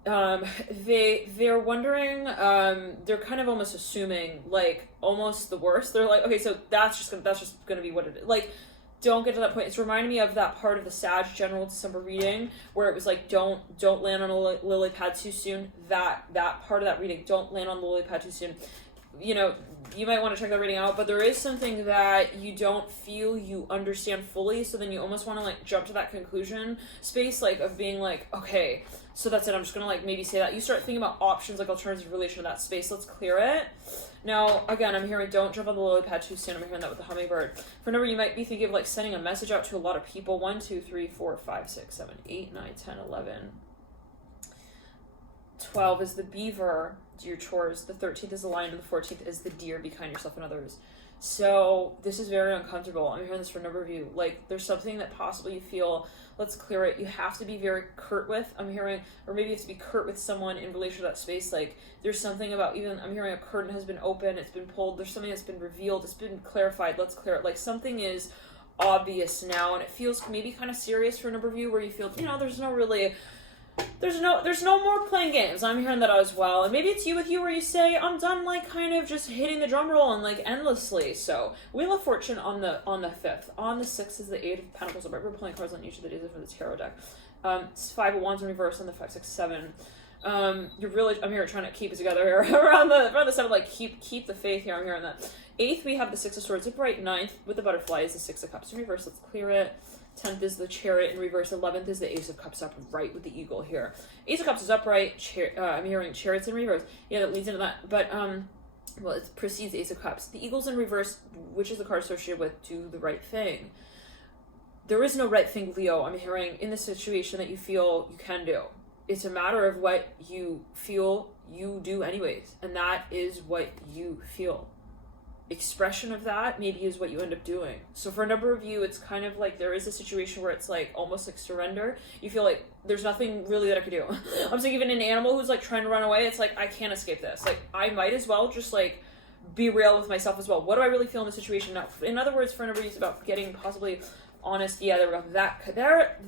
they're wondering, they're kind of almost assuming like almost the worst. They're like, okay, so that's just gonna be what it is. Like, don't get to that point. It's reminding me of that part of the Sag general December reading where it was like, don't land on a lily pad too soon. That part of that reading, don't land on the lily pad too soon. You might want to check that reading out, but there is something that you don't feel you understand fully, so then you almost want to like jump to that conclusion space, like of being like, okay, so that's it, I'm just gonna like maybe say that. You start thinking about options, like alternatives in relation to that space. Let's clear it. Now, again, I'm hearing don't jump on the lily pad too soon. I'm hearing that with the hummingbird. For a number, you might be thinking of like sending a message out to a lot of people. 1, 2, 3, 4, 5, 6, 7, 8, 9, 10, 11. 12 is the beaver, do your chores. The 13th is the lion, and the 14th is the deer, be kind to yourself and others. So this is very uncomfortable. I'm hearing this for a number of you. Like, there's something that possibly you feel, let's clear it, you have to be very curt with. I'm hearing, or maybe you have to be curt with someone in relation to that space. Like, there's something about, even, I'm hearing a curtain has been opened, it's been pulled, there's something that's been revealed, it's been clarified, let's clear it. Like, something is obvious now, and it feels maybe kind of serious for a number of you, where you feel, there's no more playing games. I'm hearing that as well. And maybe it's you with you where you say, I'm done like kind of just hitting the drum roll and like endlessly. So Wheel of Fortune on the 5th. On the 6th is the 8 of Pentacles. We're playing cards on each of the days for the tarot deck. It's 5 of Wands in reverse on the 5, 6, 7. You're really, I'm here trying to keep it together here around the 7, like keep the faith here. I'm hearing that. 8th, we have the 6 of Swords upright. 9th with the butterfly is the 6 of Cups in reverse. Let's clear it. 10th is the Chariot in reverse. 11th is the Ace of Cups upright with the eagle here. Ace of Cups is upright. I'm hearing Chariots in reverse. Yeah, that leads into that. But, it precedes Ace of Cups. The eagle's in reverse, which is the card associated with do the right thing. There is no right thing, Leo. I'm hearing in the situation that you feel you can do. It's a matter of what you feel you do anyways. And that is what you feel. Expression of that maybe is what you end up doing. So for a number of you, it's kind of like there is a situation where it's like almost like surrender. You feel like there's nothing really that I could do. I'm saying even an animal who's like trying to run away, it's like I can't escape this. Like I might as well just like be real with myself as well. What do I really feel in the situation now? In other words, for a number of you, it's about getting possibly honest. Yeah, there we go. That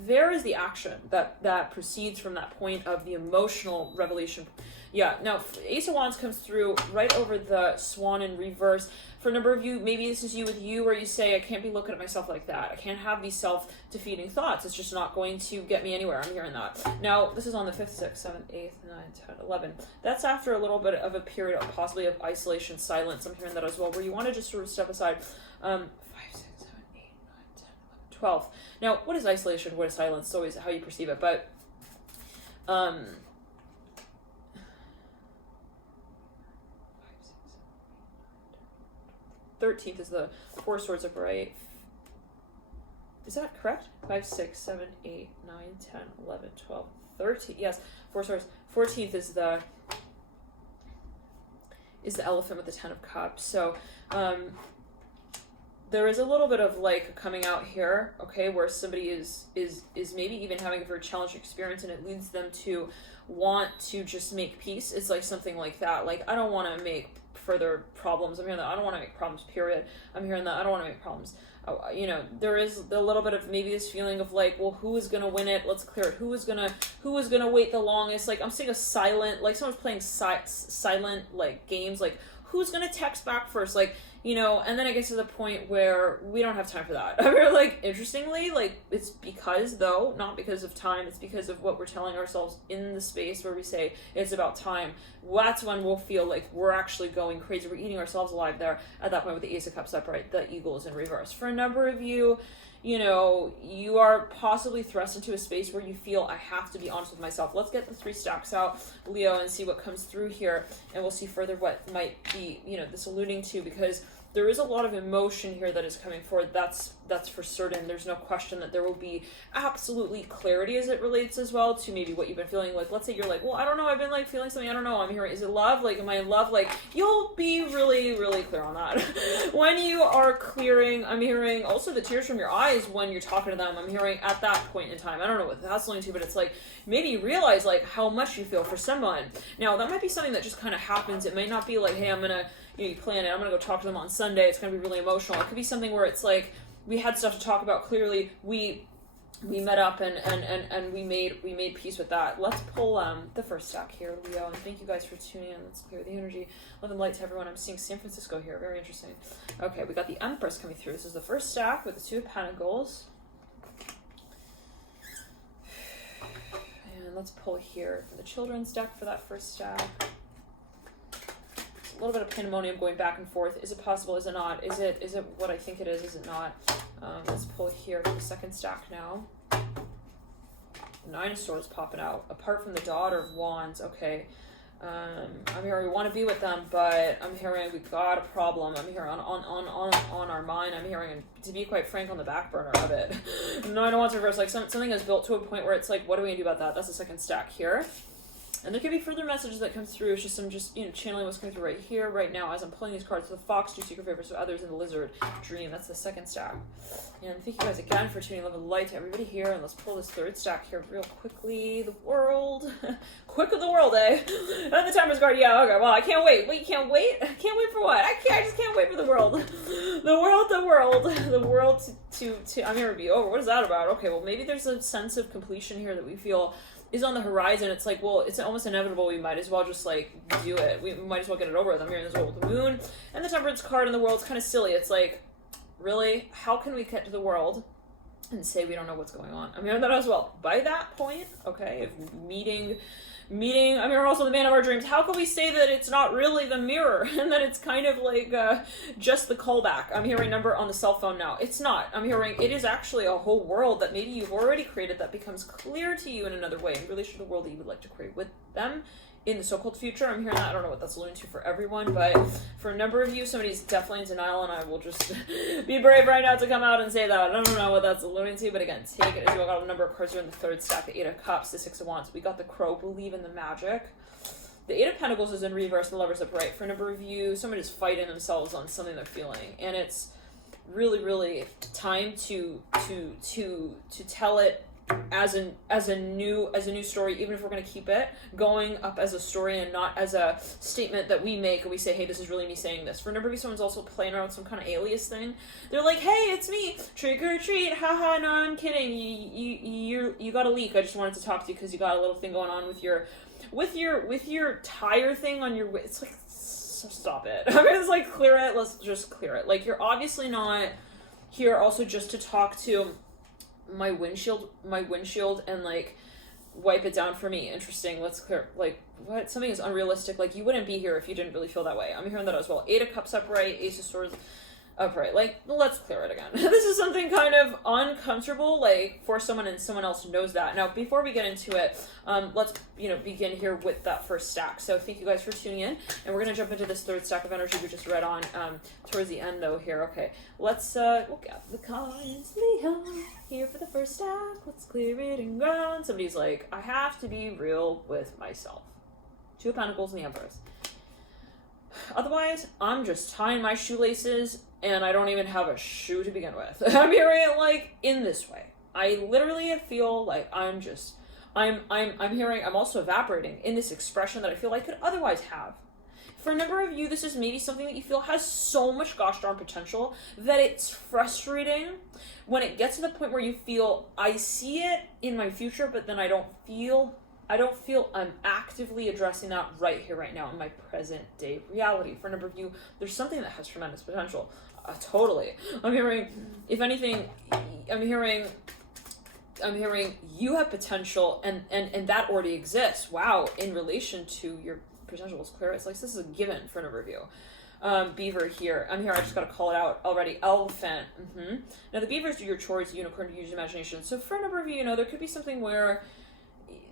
there is the action that proceeds from that point of the emotional revelation. Yeah, now Ace of Wands comes through right over the Swan in reverse. For a number of you, maybe this is you with you, where you say, I can't be looking at myself like that. I can't have these self-defeating thoughts. It's just not going to get me anywhere. I'm hearing that. Now, this is on the 5th, 6th, 7th, 8th, 9th, 10th, 11th. That's after a little bit of a period of possibly of isolation, silence. I'm hearing that as well, where you want to just sort of step aside. 5, 6, 7, 8, 9, 10, 11, 12. Now, what is isolation? What is silence? It's always how you perceive it. But, 13th is the 4 swords upright. Is that correct? 5, 6, 7, 8, 9, 10, 11, 12, 13. Yes, 4 swords. 14th is the is the Elephant with the Ten of Cups. So there is a little bit of like coming out here, okay, where somebody is maybe even having a very challenging experience, and it leads them to want to just make peace. It's like something like that. Like, I don't want to make further problems. I'm hearing that I don't want to make problems, period. I'm hearing that I don't want to make problems. You know, there is a little bit of maybe this feeling of like, well, who is gonna win it? Let's clear it. Who is gonna wait the longest? Like, I'm seeing a silent, like someone's playing silent like games. Like, who's gonna text back first? Like, you know, and then it gets to the point where we don't have time for that. I mean, like, interestingly, like, it's because, though, not because of time, it's because of what we're telling ourselves in the space where we say it's about time. That's when we'll feel like we're actually going crazy. We're eating ourselves alive there at that point with the Ace of Cups upright. The Eagle is in reverse. For a number of you, you know, you are possibly thrust into a space where you feel, I have to be honest with myself. Let's get the 3 stacks out, Leo, and see what comes through here. And we'll see further what might be, you know, this alluding to, because there is a lot of emotion here that is coming forward. That's for certain. There's no question that there will be absolutely clarity as it relates as well to maybe what you've been feeling. Like, let's say you're like, well, I don't know, I've been like feeling something, I don't know, I'm hearing, is it love? Like, am I in love? Like, you'll be really, really clear on that. When you are clearing, I'm hearing also the tears from your eyes when you're talking to them. I'm hearing at that point in time, I don't know what that's leading to, but it's like, maybe you realize like how much you feel for someone. Now, that might be something that just kind of happens. It might not be like, hey, I'm gonna, you know, you plan it, I'm gonna go talk to them on Sunday, it's gonna be really emotional. It could be something where it's like, we had stuff to talk about, clearly we met up and we made peace with that. Let's pull the first stack here, Leo, and thank you guys for tuning in. Let's clear the energy. Love and light to everyone. I'm seeing San Francisco here, very interesting. Okay, we got the Empress coming through. This is the first stack with the 2 of Pentacles. And let's pull here for the Children's deck for that first stack. A little bit of pandemonium going back and forth. Is it possible? Is it not? Is it what I think it is? Is it not? Let's pull here for the second stack now. 9 of Swords popping out. Apart from the Daughter of Wands. Okay. I'm hearing we want to be with them, but I'm hearing we got a problem. I'm hearing on our mind. I'm hearing, to be quite frank, on the back burner of it. 9 of Wands reverse. Like something is built to a point where it's like, what are we gonna do about that? That's the second stack here. And there could be further messages that come through. It's just I'm just, you know, channeling what's coming through right here, right now, as I'm pulling these cards. The Fox, do secret favors to others, and the Lizard, dream. That's the second stack. And thank you guys again for tuning. Love and light to everybody here. And let's pull this third stack here real quickly. The World. Quick of the World, eh? And the Temperance card. Yeah, okay. Well, I can't wait. Wait, you can't wait? I can't wait for what? I just can't wait for the world. The world to I'm here to be over. What is that about? Okay, well, maybe there's a sense of completion here that we feel is on the horizon. It's like, well, it's almost inevitable. We might as well just like do it. We might as well get it over with. I'm hearing this with the Moon and the Temperance card in the World. It's kind of silly. It's like, really, how can we get to the World and say we don't know what's going on? I'm hearing that as well. By that point, okay, if meeting, I'm hearing also the Man of Our Dreams. How can we say that it's not really the mirror and that it's kind of like just the callback? I'm hearing number on the cell phone now. It's not. I'm hearing it is actually a whole world that maybe you've already created that becomes clear to you in another way in relation to the world that you would like to create with them in the so-called future. I'm hearing that. I don't know what that's alluding to for everyone, but for a number of you, somebody's definitely in denial, and I will just be brave right now to come out and say that. I don't know what that's alluding to, but again, take it as you will. Got a number of cards here in the third stack, the 8 of Cups, the 6 of Wands. We got the Crow, believe in the magic. The 8 of Pentacles is in reverse, the Lover's upright. For a number of you, somebody is fighting themselves on something they're feeling, and it's really, really time to tell it as a new story, even if we're going to keep it going up as a story and not as a statement that we make and we say, hey, this is really me saying this. For a number of you, someone's also playing around with some kind of alias thing. They're like, hey, it's me, trick or treat, haha, no, I'm kidding, you got a leak. I just wanted to talk to you because you got a little thing going on with your tire thing on your, it's like, stop it. I mean, it's like, clear it. Let's just clear it. Like, you're obviously not here also just to talk to my windshield and like wipe it down for me. Interesting. Let's clear, like, what? Something is unrealistic. Like, you wouldn't be here if you didn't really feel that way. I'm hearing that as well. 8 of Cups upright, Ace of Swords upright. Like, let's clear it again. This is something kind of uncomfortable, like, for someone, and someone else knows that. Now, before we get into it, let's, begin here with that first stack. So thank you guys for tuning in, and we're going to jump into this third stack of energy we just read on towards the end, though, here. Okay, let's look at the cards, Leo, here for the first stack. Let's clear it and go. Somebody's like, I have to be real with myself. 2 of Pentacles and the Empress. Otherwise, I'm just tying my shoelaces and I don't even have a shoe to begin with. I'm hearing it like in this way. I literally feel like I'm hearing I'm also evaporating in this expression that I feel I could otherwise have. For a number of you, this is maybe something that you feel has so much gosh darn potential that it's frustrating when it gets to the point where you feel I see it in my future, but then I don't feel I'm actively addressing that right here, right now in my present day reality. For a number of you, there's something that has tremendous potential. Totally. I'm hearing, if anything, I'm hearing you have potential and that already exists. Wow, in relation to your potential is clear. It's like this is a given for a number of you. Beaver here. I'm here. I just got to call it out already. Elephant. Now the beavers do your chores. Unicorn use imagination. So for a number of you, there could be something where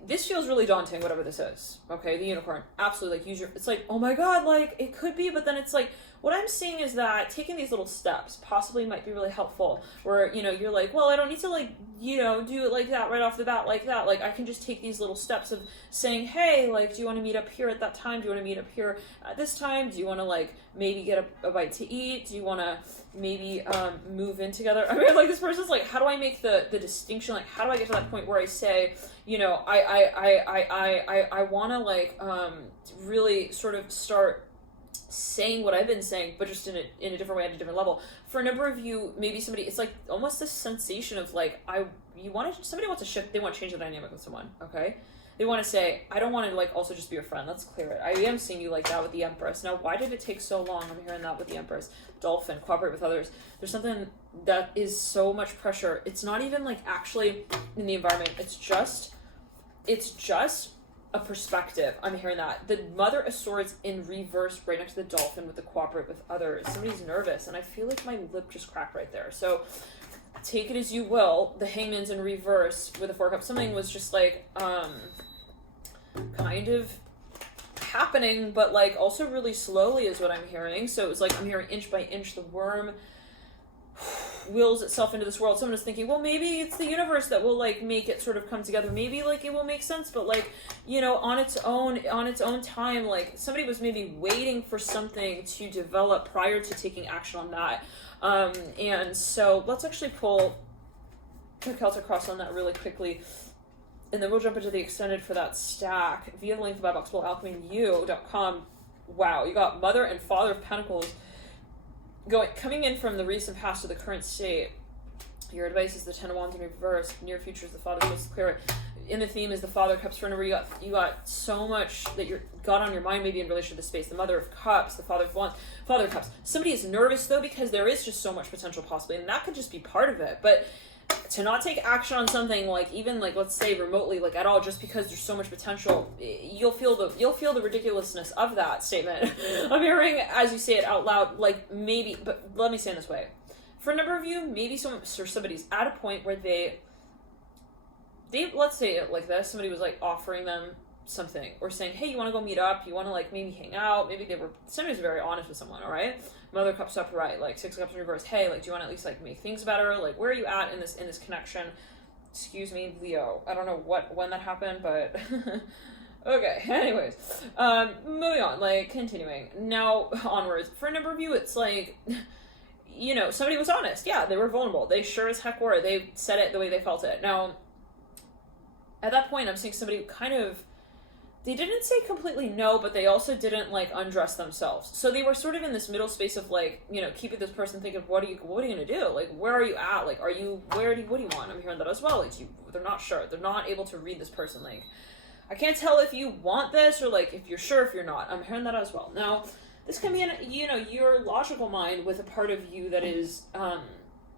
this feels really daunting, whatever this is. Okay, the unicorn. Absolutely. Like it's like, oh my God, like it could be, but then it's like, what I'm seeing is that taking these little steps possibly might be really helpful where, you're like, well, I don't need to do it like that right off the bat like that. Like I can just take these little steps of saying, hey, like, do you want to meet up here at that time? Do you want to meet up here at this time? Do you want to like maybe get a bite to eat? Do you want to maybe move in together? I mean, like this person's like, how do I make the distinction? Like, how do I get to that point where I say, I want to like really sort of start saying what I've been saying, but just in a different way at a different level. For a number of you, maybe somebody, it's like almost this sensation of like, somebody wants to shift, they want to change the dynamic with someone, okay? They want to say, I don't want to like also just be your friend, let's clear it. I am seeing you like that with the Empress. Now, why did it take so long? I'm hearing that with the Empress. Dolphin, cooperate with others. There's something that is so much pressure. It's not even like actually in the environment. It's just a perspective. I'm hearing that. The Mother of Swords in reverse right next to the Dolphin with the cooperate with others. Somebody's nervous and I feel like my lip just cracked right there. So take it as you will. The Hangman's in reverse with the Four Cups. Something was just like kind of happening, but like also really slowly is what I'm hearing. So it was like I'm hearing inch by inch the worm wills itself into this world. Someone is thinking, well, maybe it's the universe that will like make it sort of come together. Maybe like it will make sense, but like, on its own time, like somebody was maybe waiting for something to develop prior to taking action on that. And so let's actually pull the Celtic Cross on that really quickly. And then we'll jump into the extended for that stack via the link to BuyBoxFullAlchemyU.com. Wow, you got Mother and Father of Pentacles coming in from the recent past to the current state. Your advice is the Ten of Wands in reverse. Near future is the Father Cups clear. In the theme is the Father Cups. Remember, you got so much that you got on your mind, maybe in relation to the space. The Mother of Cups, the Father of Wands, Father of Cups. Somebody is nervous though because there is just so much potential possibly, and that could just be part of it. But to not take action on something like even like let's say remotely like at all just because there's so much potential, you'll feel the ridiculousness of that statement. I'm hearing as you say it out loud like maybe, but let me say it this way. For a number of you, maybe somebody's at a point where they let's say it like this, somebody was like offering them something or saying, hey, you want to go meet up, you want to like maybe hang out, maybe somebody's very honest with someone, all right? Mother Cups upright, like Six of Cups in reverse, hey, like do you want to at least like make things better, like where are you at in this connection? Excuse me, Leo, I don't know when that happened, but okay, anyways, moving on, like continuing now onwards. For a number of you, it's like somebody was honest, yeah, they were vulnerable, they sure as heck were, they said it the way they felt it. Now at that point I'm seeing somebody kind of, they didn't say completely no, but they also didn't like undress themselves. So they were sort of in this middle space of like, keeping this person thinking, what are you gonna do? Like, where are you at? Like, what do you want? I'm hearing that as well. Like, they're not sure. They're not able to read this person. Like, I can't tell if you want this or like if you're sure, if you're not. I'm hearing that as well. Now, this can be your logical mind with a part of you that is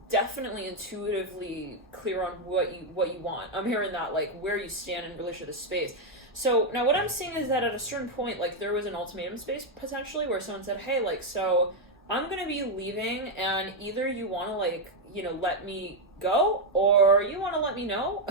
definitely intuitively clear on what you want. I'm hearing that like where you stand in relation to the space. So now what I'm seeing is that at a certain point, like there was an ultimatum space potentially where someone said, hey, like, so I'm going to be leaving and either you want to like, let me go or you want to let me know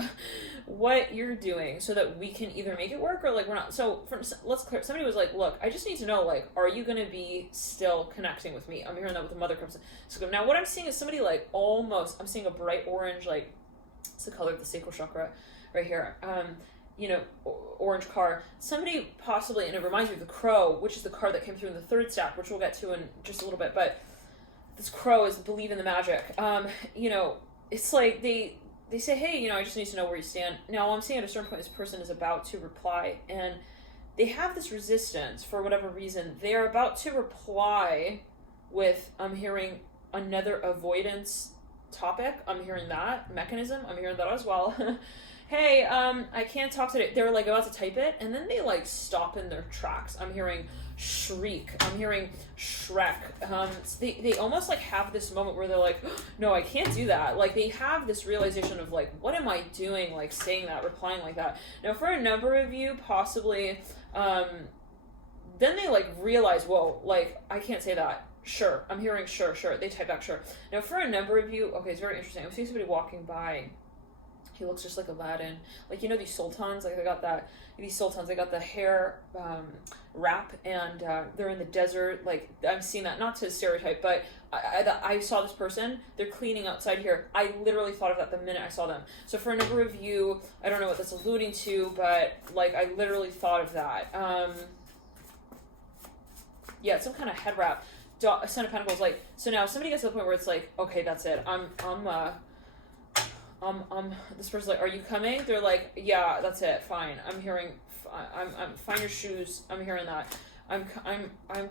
what you're doing so that we can either make it work or like we're not. So let's clear. Somebody was like, look, I just need to know, like, are you going to be still connecting with me? I'm hearing that with the Mother Cups. So now what I'm seeing is somebody like I'm seeing a bright orange, like it's the color of the sacral chakra right here. orange car. Somebody possibly, and it reminds me of the crow, which is the card that came through in the third stack, which we'll get to in just a little bit. But this crow is believe in the magic. It's like they say, hey, I just need to know where you stand. Now, I'm seeing at a certain point, this person is about to reply, and they have this resistance for whatever reason. They are about to reply with, I'm hearing another avoidance topic. I'm hearing that mechanism. I'm hearing that as well. Hey, I can't talk today. They're like about to type it, and then they like stop in their tracks. I'm hearing shriek. I'm hearing Shrek. They almost like have this moment where they're like, no, I can't do that. Like they have this realization of like, what am I doing? Like saying that, replying like that. Now, for a number of you, possibly, then they like realize, whoa, like I can't say that. Sure. I'm hearing sure. They type back sure. Now, for a number of you, okay, it's very interesting. I'm seeing somebody walking by. He looks just like Aladdin. Like, these sultans, like they got the hair wrap, and they're in the desert. Like, I'm seeing that, not to stereotype, but I saw this person, they're cleaning outside here. I literally thought of that the minute I saw them. So for a number of you, I don't know what that's alluding to, but like, I literally thought of that. Yeah, it's some kind of head wrap. Son of Pentacles, like, so now somebody gets to the point where it's like, okay, that's it. This person's like, are you coming? They're like, yeah, that's it, fine. I'm hearing, I'm find your shoes. I'm hearing that. I'm in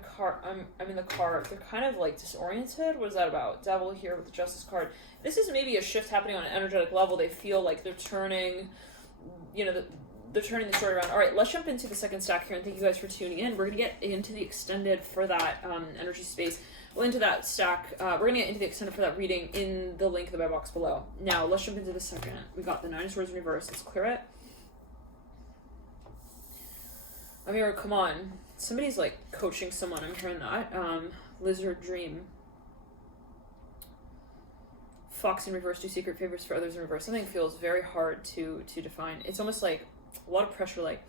the car. They're kind of like disoriented. What is that about? Devil here with the Justice card. This is maybe a shift happening on an energetic level. They feel like they're turning, they're turning the story around. All right, let's jump into the second stack here, and thank you guys for tuning in. We're gonna get into the extended for that energy space. Well, into that stack, we're going to get into the extended for that reading in the link in the buy box below. Now, let's jump into the second. We got the Nine of Swords in reverse. Let's clear it. I'm here, come on. Somebody's, like, coaching someone. I'm hearing that. Lizard Dream. Fox in reverse. Do secret favors for others in reverse. Something feels very hard to define. It's almost like a lot of pressure. Like,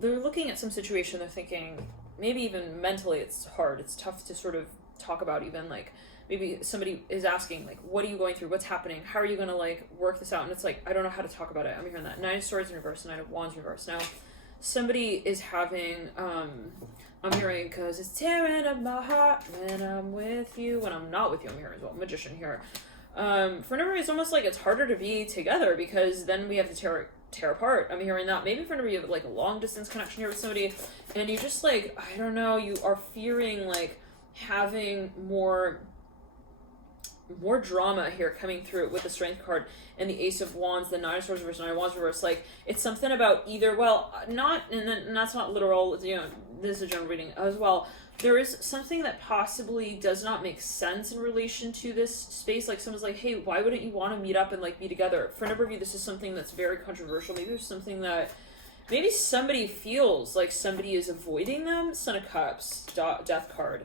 they're looking at some situation. They're thinking, maybe even mentally it's hard. It's tough to sort of talk about, even like maybe somebody is asking like, what are you going through, what's happening, how are you gonna like work this out, and it's like, I don't know how to talk about it. I'm hearing that. Nine of Swords in reverse, Nine of Wands in reverse. Now somebody is having I'm hearing, because it's tearing up my heart when I'm with you, when I'm not with you. I'm hearing as well, Magician here. For a number of you, it's almost like it's harder to be together because then we have to tear apart. I'm hearing that. Maybe for a number of you, like a long distance connection here with somebody, and you just like, I don't know, you are fearing like having more drama here coming through with the Strength card and the Ace of Wands, the Nine of Swords reverse, Nine of Wands reverse. Like, it's something about either, well, not, and that's not literal, this is a general reading as well. There is something that possibly does not make sense in relation to this space. Like, someone's like, hey, why wouldn't you want to meet up and like be together? For a number of you, this is something that's very controversial. Maybe there's something that maybe somebody feels like somebody is avoiding them. Son of Cups, Death card.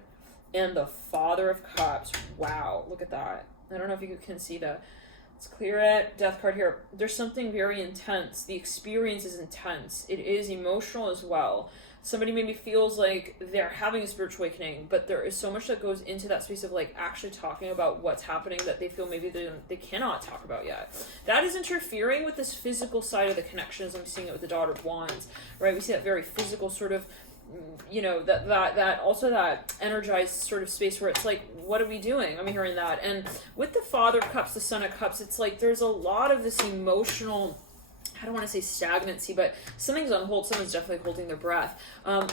And the Father of Cups. Wow, look at that. I don't know if you can see that. Let's clear it. Death card here. There's something very intense. The experience is intense. It is emotional as well. Somebody maybe feels like they're having a spiritual awakening, but there is so much that goes into that space of like actually talking about what's happening that they feel maybe they cannot talk about yet. That is interfering with this physical side of the connections. I'm seeing it with the Daughter of Wands, right? We see that very physical sort of, that also that energized sort of space where it's like, what are we doing? I'm hearing that. And with the Father of Cups, the Son of Cups, it's like there's a lot of this emotional, I don't want to say stagnancy, but something's on hold. Someone's definitely holding their breath.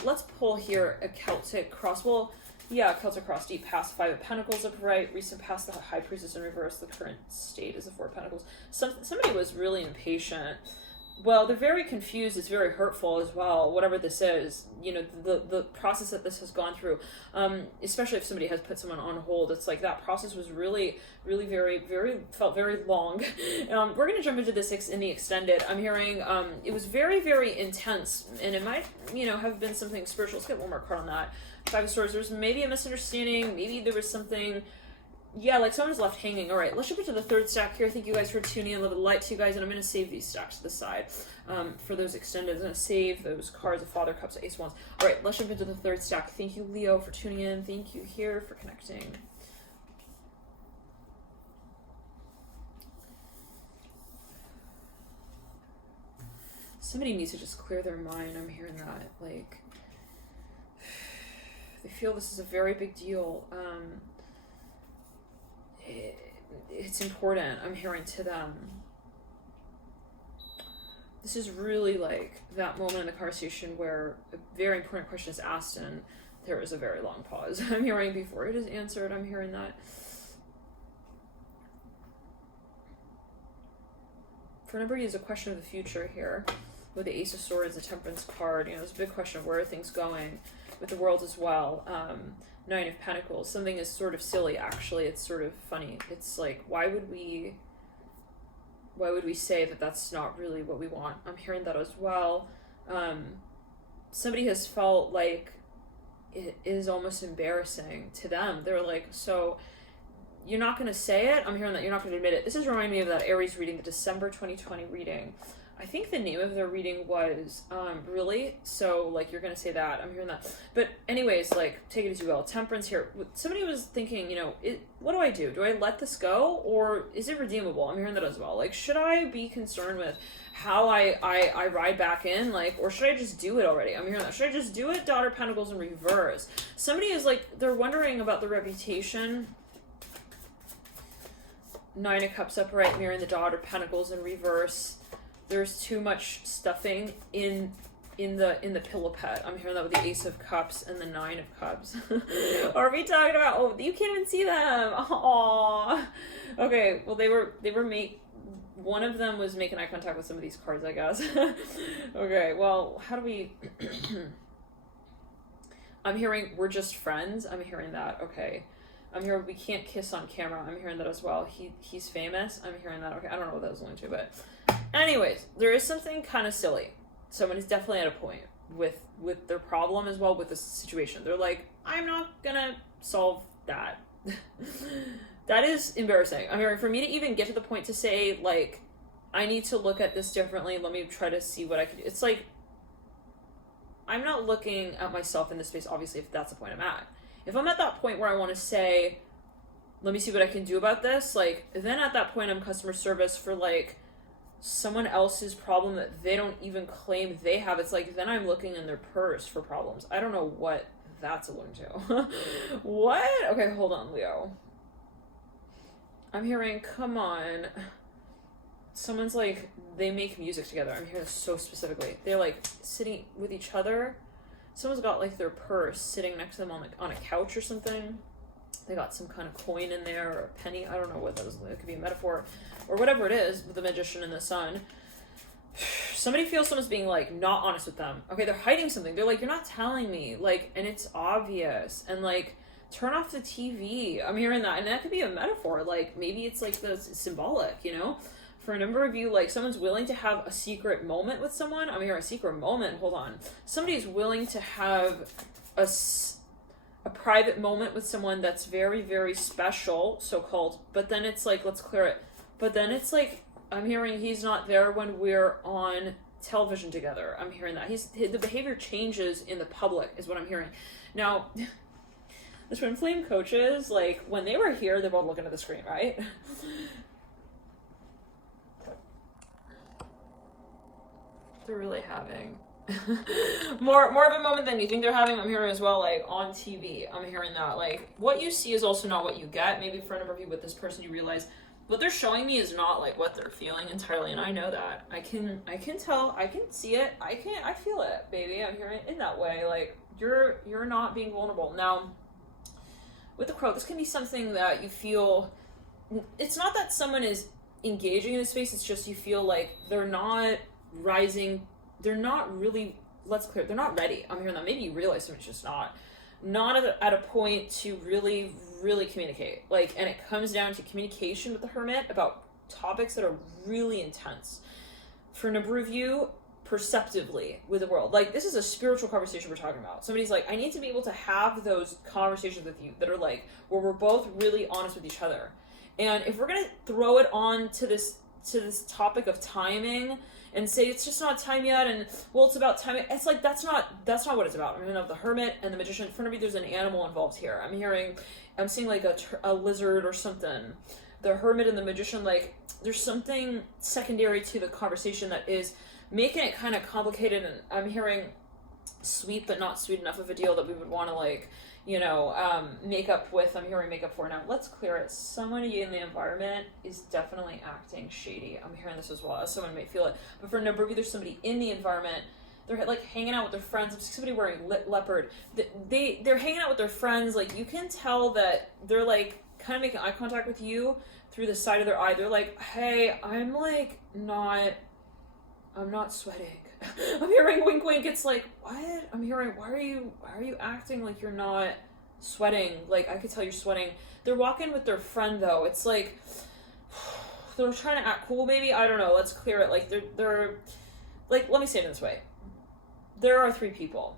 Let's pull here a Celtic cross. Well, yeah, Celtic cross, deep past Five of Pentacles upright, recent past the High Priestess in reverse, the current state is the Four of Pentacles. Somebody was really impatient. Well, they're very confused. It's very hurtful as well, whatever this is. The process that this has gone through, especially if somebody has put someone on hold, it's like that process was really, really felt very long. We're going to jump into this in the extended. I'm hearing it was very, very intense, and it might, have been something spiritual. Let's get one more card on that. Five of Swords. There's maybe a misunderstanding. Maybe there was something. Yeah, like someone's left hanging. All right, let's jump into the third stack here. Thank you guys for tuning in. Love the light to you guys, and I'm going to save these stacks to the side for those extended. I'm going to save those cards of Father Cups, Ace Wands. All right, let's jump into the third stack. Thank you, Leo, for tuning in. Thank you here for connecting. somebody needs to just clear their mind. I'm hearing that, like, they feel this is a very big deal. It's important, I'm hearing, to them. This is really like that moment in the conversation where a very important question is asked and there is a very long pause. I'm hearing before it is answered. I'm hearing that. For a number of you, it's a question of the future here. With the Ace of Swords, the Temperance card, you know, there's a big question of where are things going with the world as well. Nine of Pentacles. Something is sort of silly, actually. It's sort of funny. It's like, why would we say that that's not really what we want? I'm hearing that as well. Somebody has felt like it is almost embarrassing to them. They're like, so you're not going to say it? I'm hearing that you're not going to admit it. This is reminding me of that Aries reading, the December 2020 reading. I think the name of their reading was Really? So, like, you're going to say that. I'm hearing that. But anyways, like, take it as you will. Temperance here. Somebody was thinking, you know, what do I do? Do I let this go? Or is it redeemable? I'm hearing that as well. Like, should I be concerned with how I ride back in? Like, or should I just do it already? I'm hearing that. Should I just do it? Daughter of Pentacles in reverse. Somebody is, like, they're wondering about the reputation. Nine of Cups upright, mirroring the Daughter of Pentacles in reverse. There's too much stuffing in the pillow pet. I'm hearing that with the Ace of Cups and the Nine of Cups. Are we talking about, oh, you can't even see them. Aww. Okay, well, one of them was making eye contact with some of these cards, I guess. Okay, well, how do we I'm hearing we're just friends. I'm hearing that. Okay. I'm hearing we can't kiss on camera. I'm hearing that as well. He's famous. I'm hearing that. Okay, I don't know what that was going to, but anyways, there is something kind of silly. Someone is definitely at a point with their problem as well, with this situation. They're like, I'm not gonna solve that. That is embarrassing. I'm hearing, for me to even get to the point to say, like, I need to look at this differently. Let me try to see what I can do. It's like, I'm not looking at myself in this space, obviously, if that's the point I'm at. If I'm at that point where I want to say, let me see what I can do about this, like, then at that point I'm customer service for, like, someone else's problem that they don't even claim they have. It's like, then I'm looking in their purse for problems. I don't know what that's alluding to. What? Okay, hold on, Leo. I'm hearing, come on. Someone's like, they make music together. I'm hearing this so specifically. They're like sitting with each other. Someone's got like their purse sitting next to them on a couch or something. They got some kind of coin in there or a penny. I don't know what that is. It could be a metaphor or whatever it is with the Magician and the Sun. Somebody feels someone's being like not honest with them. Okay, they're hiding something. They're like, you're not telling me. Like, and it's obvious. And like, turn off the TV. I'm hearing that. And that could be a metaphor. Like, maybe it's like the symbolic, you know? For a number of you, like, someone's willing to have a secret moment with someone. I'm hearing a secret moment. Hold on. Somebody's willing to have a private moment with someone that's very, very special, so-called. But then it's like, let's clear it. But then it's like, I'm hearing he's not there when we're on television together. I'm hearing that. The behavior changes in the public is what I'm hearing. Now, the Twin Flame coaches, like, when they were here, they're both looking at the screen, right? They're really having more of a moment than you think they're having. I'm hearing as well, like, on TV. I'm hearing that, like, what you see is also not what you get. Maybe for a number of you with this person, you realize what they're showing me is not like what they're feeling entirely, and I know that. I can tell, I can see it, I feel it, baby. I'm hearing it in that way. Like, you're not being vulnerable. Now, with the Crow, this can be something that you feel. It's not that someone is engaging in a space. It's just you feel like they're not rising. They're not really. Let's clear. They're not ready. I'm hearing that. Maybe you realize somebody's just not at a point to really communicate. Like, and it comes down to communication with the Hermit about topics that are really intense. For a number of you, perceptively with the world. Like, this is a spiritual conversation we're talking about. Somebody's like, I need to be able to have those conversations with you that are like, where we're both really honest with each other. And if we're going to throw it on to this topic of timing and say it's just not time yet, and well, it's about time. It's like, that's not what it's about. I mean, of the Hermit and the Magician, in front of me, there's an animal involved here. I'm seeing like a lizard or something. The Hermit and the Magician, like, there's something secondary to the conversation that is making it kind of complicated, and I'm hearing sweet but not sweet enough of a deal that we would want to like, you know, make up with. I'm hearing make up for. Now let's clear it. Someone in the environment is definitely acting shady. I'm hearing this as well, as someone may feel it. But for a number of you, there's somebody in the environment. They're like hanging out with their friends. I'm seeing somebody wearing leopard. They're hanging out with their friends. Like you can tell that they're like kind of making eye contact with you through the side of their eye. They're like, hey, I'm not sweating. I'm hearing wink wink. It's like, what? I'm hearing, why are you acting like you're not sweating? Like I could tell you're sweating. They're walking with their friend though. It's like they're trying to act cool maybe. I don't know. Let's clear it. Like they're like, let me say it this way. There are three people.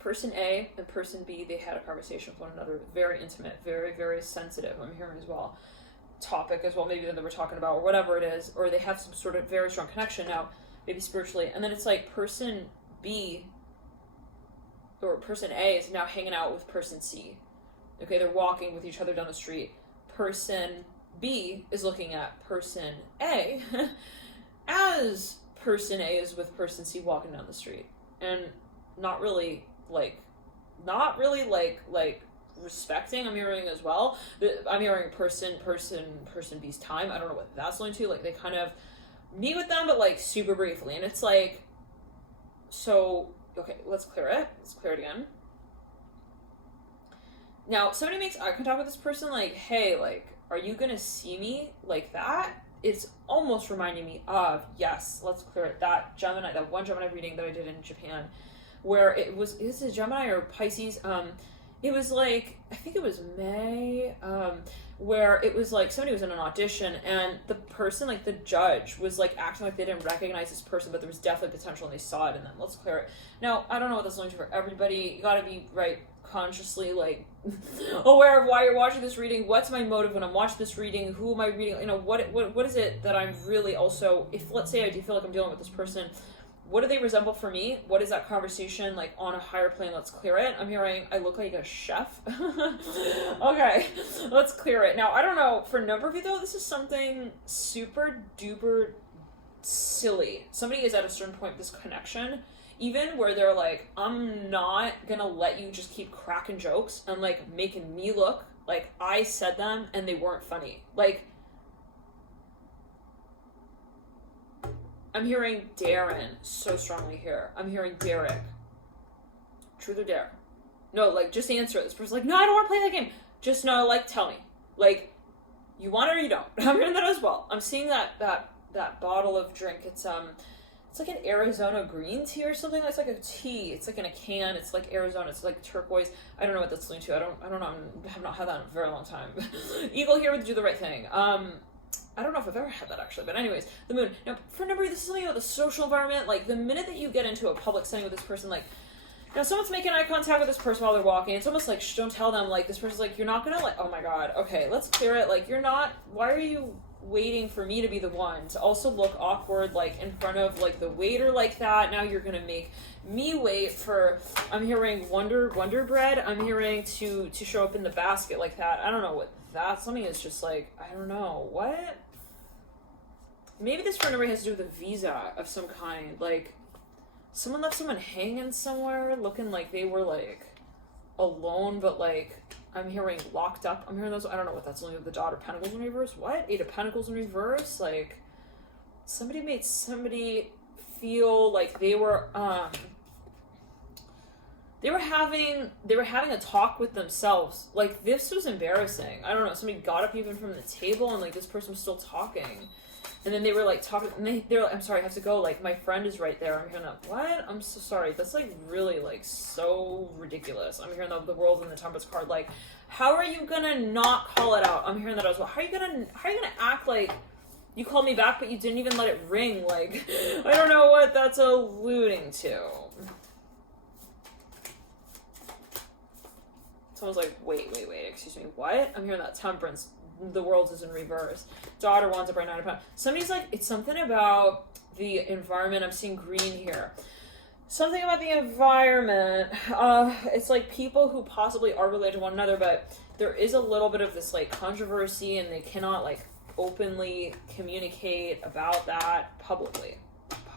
Person A and person B, they had a conversation with one another. Very intimate, very, very sensitive. I'm hearing as well. Topic as well, maybe that they were talking about or whatever it is, or they have some sort of very strong connection now, maybe spiritually. And then it's like person B or person A is now hanging out with person C. Okay, they're walking with each other down the street. Person B is looking at person A as person A is with person C walking down the street, and not really like respecting. I'm hearing as well. I'm hearing person B's time. I don't know what that's going to. Like they kind of meet with them, but like super briefly, and it's like, so okay, let's clear it. Let's clear it again. Now somebody makes eye contact with this person, like, hey, like, are you gonna see me like that? It's almost reminding me of, yes, let's clear it, that one Gemini reading that I did in Japan, where is it Gemini or Pisces? It was like, I think it was May, where it was like somebody was in an audition and the person, like the judge, was like acting like they didn't recognize this person, but there was definitely potential and they saw it. And then let's clear it. Now, I don't know what that's going to for everybody. You gotta be consciously like aware of why you're watching this reading. What's my motive when I'm watching this reading? Who am I reading? You know, what is it that I'm really also, if let's say I do feel like I'm dealing with this person, what do they resemble for me? What is that conversation like on a higher plane? Let's clear it. I'm hearing I look like a chef. Okay, let's clear it. Now, I don't know, for a number of you though, this is something super duper silly. Somebody is at a certain point with this connection, even where they're like, I'm not gonna let you just keep cracking jokes and like making me look like I said them and they weren't funny. Like, I'm hearing Darren so strongly here. I'm hearing Derek. Truth or dare? No, like, just answer. This person's like, no, I don't want to play that game. Just no, like, tell me. Like, you want it or you don't. I'm hearing that as well. I'm seeing that bottle of drink. It's like an Arizona green tea or something. That's like a tea. It's like in a can. It's like Arizona. It's like turquoise. I don't know what that's linked to. I don't know. I have not had that in a very long time. Eagle here would do the right thing. I don't know if I've ever had that actually, but anyways, the moon. Now, for a number of you, this is something about the social environment. Like, the minute that you get into a public setting with this person, like, now someone's making eye contact with this person while they're walking. It's almost like, don't tell them, like, this person's like, you're not gonna, like, oh my god, okay, let's clear it. Like, you're not, why are you waiting for me to be the one to also look awkward, like, in front of, like, the waiter like that? Now you're gonna make me wait for, I'm hearing Wonder Bread. I'm hearing to show up in the basket like that. I don't know what that, something is just like, I don't know, what? Maybe this for number has to do with a visa of some kind. Like, someone left someone hanging somewhere, looking like they were, like, alone, but, like, I'm hearing locked up. I'm hearing those, I don't know what that's only with the Daughter of Pentacles in reverse. What? Eight of Pentacles in reverse? Like, somebody made somebody feel like they were having a talk with themselves. Like, this was embarrassing. I don't know, somebody got up even from the table and, like, this person was still talking. And then they were like talking, and they're like, I'm sorry, I have to go. Like, my friend is right there. I'm hearing that. What? I'm so sorry. That's like really like so ridiculous. I'm hearing the World and the Temperance card. Like, how are you gonna not call it out? I'm hearing that as well. How are you gonna act like you called me back, but you didn't even let it ring? Like, I don't know what that's alluding to. Someone's like, wait, excuse me, what? I'm hearing that Temperance. The World is in reverse. Daughter wands up right 9 of Pentacles. Somebody's like, it's something about the environment. I'm seeing green here. Something about the environment. It's like people who possibly are related to one another, but there is a little bit of this like controversy and they cannot like openly communicate about that publicly.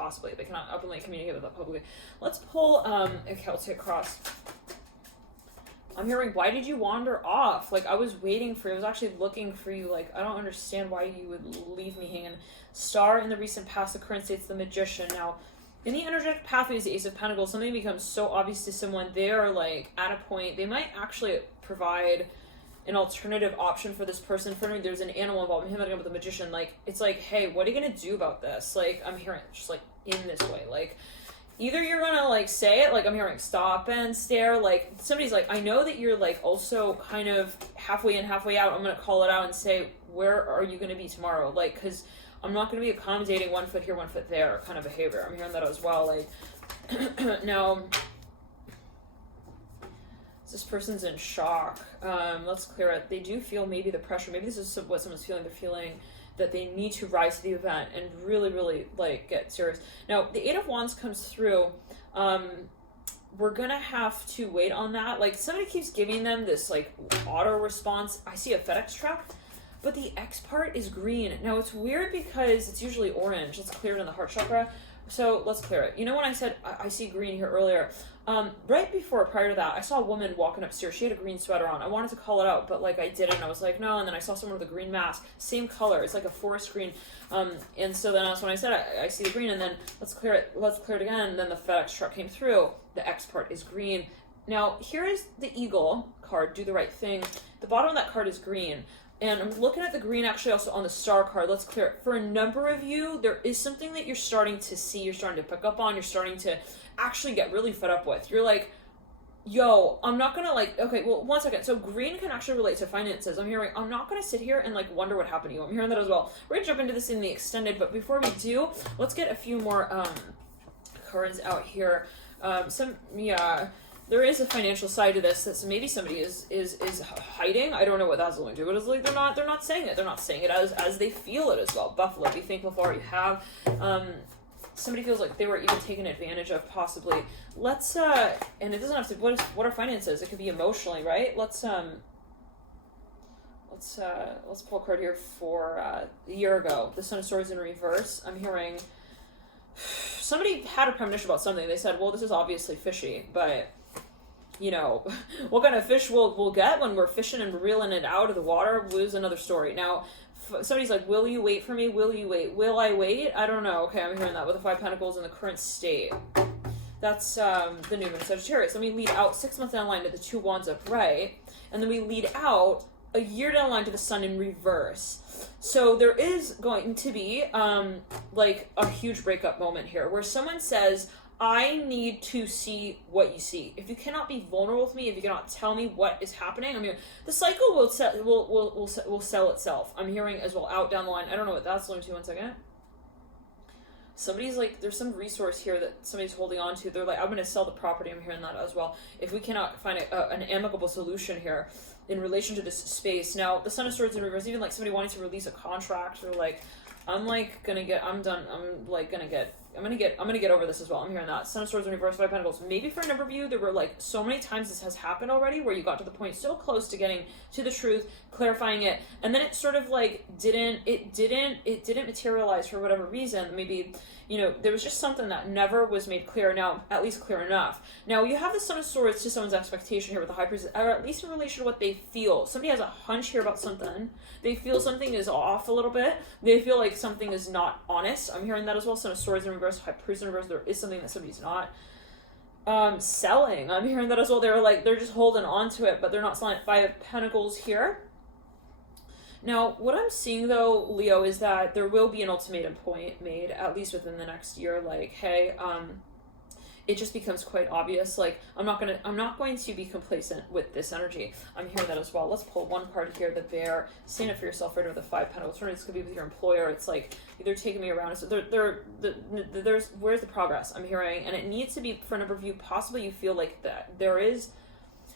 possibly. They cannot openly communicate with that publicly. Let's pull a Celtic cross. I'm hearing, why did you wander off? Like, I was waiting for you. I was actually looking for you. Like, I don't understand why you would leave me hanging. Star in the recent past, the current state's the Magician. Now, in the energetic pathways, the Ace of Pentacles, something becomes so obvious to someone. They're, like, at a point, they might actually provide an alternative option for this person. For me, there's an animal involved. I'm him with the Magician. Like, it's like, hey, what are you going to do about this? Like, I'm hearing just, like, in this way. Like, either you're gonna, like, say it, like, I'm hearing stop and stare, like, somebody's like, I know that you're, like, also kind of halfway in, halfway out. I'm gonna call it out and say, where are you gonna be tomorrow? Like, because I'm not gonna be accommodating 1 foot here, 1 foot there kind of behavior. I'm hearing that as well. Like, now, this person's in shock. Let's clear it. They do feel maybe the pressure. Maybe this is what someone's feeling. They're feeling that they need to rise to the event and really, really, like, get serious. Now, the Eight of Wands comes through. We're gonna have to wait on that. Like, somebody keeps giving them this, like, auto response. I see a FedEx truck, but the X part is green. Now, it's weird because it's usually orange. Let's clear it in the heart chakra. So let's clear it. You know when I said I see green here earlier? Right before, prior to that, I saw a woman walking upstairs. She had a green sweater on. I wanted to call it out, but, like, I didn't. I was like, no. And then I saw someone with a green mask, same color. It's like a forest green. And so then that's when I said I see the green. And then let's clear it. Let's clear it again. And then the FedEx truck came through. The X part is green. Now here is the eagle card. Do the right thing. The bottom of that card is green. And I'm looking at the green actually also on the star card. Let's clear it. For a number of you, there is something that you're starting to see, you're starting to pick up on, you're starting to actually get really fed up with. You're like, yo, I'm not gonna, like, okay, well, 1 second. So green can actually relate to finances. I'm hearing, I'm not gonna sit here and, like, wonder what happened to you. I'm hearing that as well. We're gonna jump into this in the extended, but before we do, let's get a few more cards out here. There is a financial side to this that maybe somebody is hiding. I don't know what that's going to do, but it's like they're not saying it. They're not saying it as they feel it as well. Buffalo, be thankful for what you have. Somebody feels like they were even taken advantage of, possibly. Let's and it doesn't have to. What are finances? It could be emotionally, right? Let's pull a card here for a year ago. The Sun of Swords in reverse. I'm hearing somebody had a premonition about something. They said, well, this is obviously fishy, but, you know, what kind of fish we'll get when we're fishing and reeling it out of the water is another story. Now, somebody's like, will you wait for me? Will you wait? Will I wait? I don't know. Okay, I'm hearing that with the 5 Pentacles in the current state. That's the new moon Sagittarius. Then we lead out 6 months down the line to the 2 Wands upright, and then we lead out a year down the line to the Sun in reverse. So there is going to be like a huge breakup moment here where someone says, I need to see what you see. If you cannot be vulnerable with me, if you cannot tell me what is happening, I mean, the cycle will sell itself. I'm hearing as well out down the line. I don't know what that's going to. 1 second. Somebody's like, there's some resource here that somebody's holding on to. They're like, I'm going to sell the property. I'm hearing that as well. If we cannot find an amicable solution here in relation to this space. Now, the Sun of Swords in reverse, even like somebody wanting to release a contract, or like, I'm gonna get over this as well. I'm hearing that. Sun of Swords in reverse, 5 Pentacles. Maybe for a number of you, there were like so many times this has happened already where you got to the point so close to getting to the truth, clarifying it, and then it sort of like didn't materialize for whatever reason. Maybe, you know, there was just something that never was made clear. Now, at least clear enough. Now, you have the Sun of Swords to someone's expectation here with the High Priestess, or at least in relation to what they feel. Somebody has a hunch here about something. They feel something is off a little bit. They feel like something is not honest. I'm hearing that as well. Sun of Swords in reverse, High Priestess in reverse. There is something that somebody's not selling. I'm hearing that as well. They're just holding on to it, but they're not selling it. 5 Pentacles here. Now, what I'm seeing though, Leo, is that there will be an ultimatum point made, at least within the next year. Like, hey, it just becomes quite obvious. Like, I'm not going to be complacent with this energy. I'm hearing that as well. Let's pull one card here. The Bear. Stand up for yourself. Right over the 5 Pentacles. This could be with your employer. It's like they're taking me around. So there's where's the progress? I'm hearing, and it needs to be for a number of you. Possibly you feel like that there is.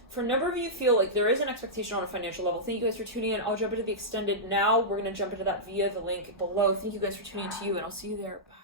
For a number of you, feel like there is an expectation on a financial level. Thank you guys for tuning in. I'll jump into the extended now. We're going to jump into that via the link below. Thank you guys for tuning in to you, and I'll see you there. Bye.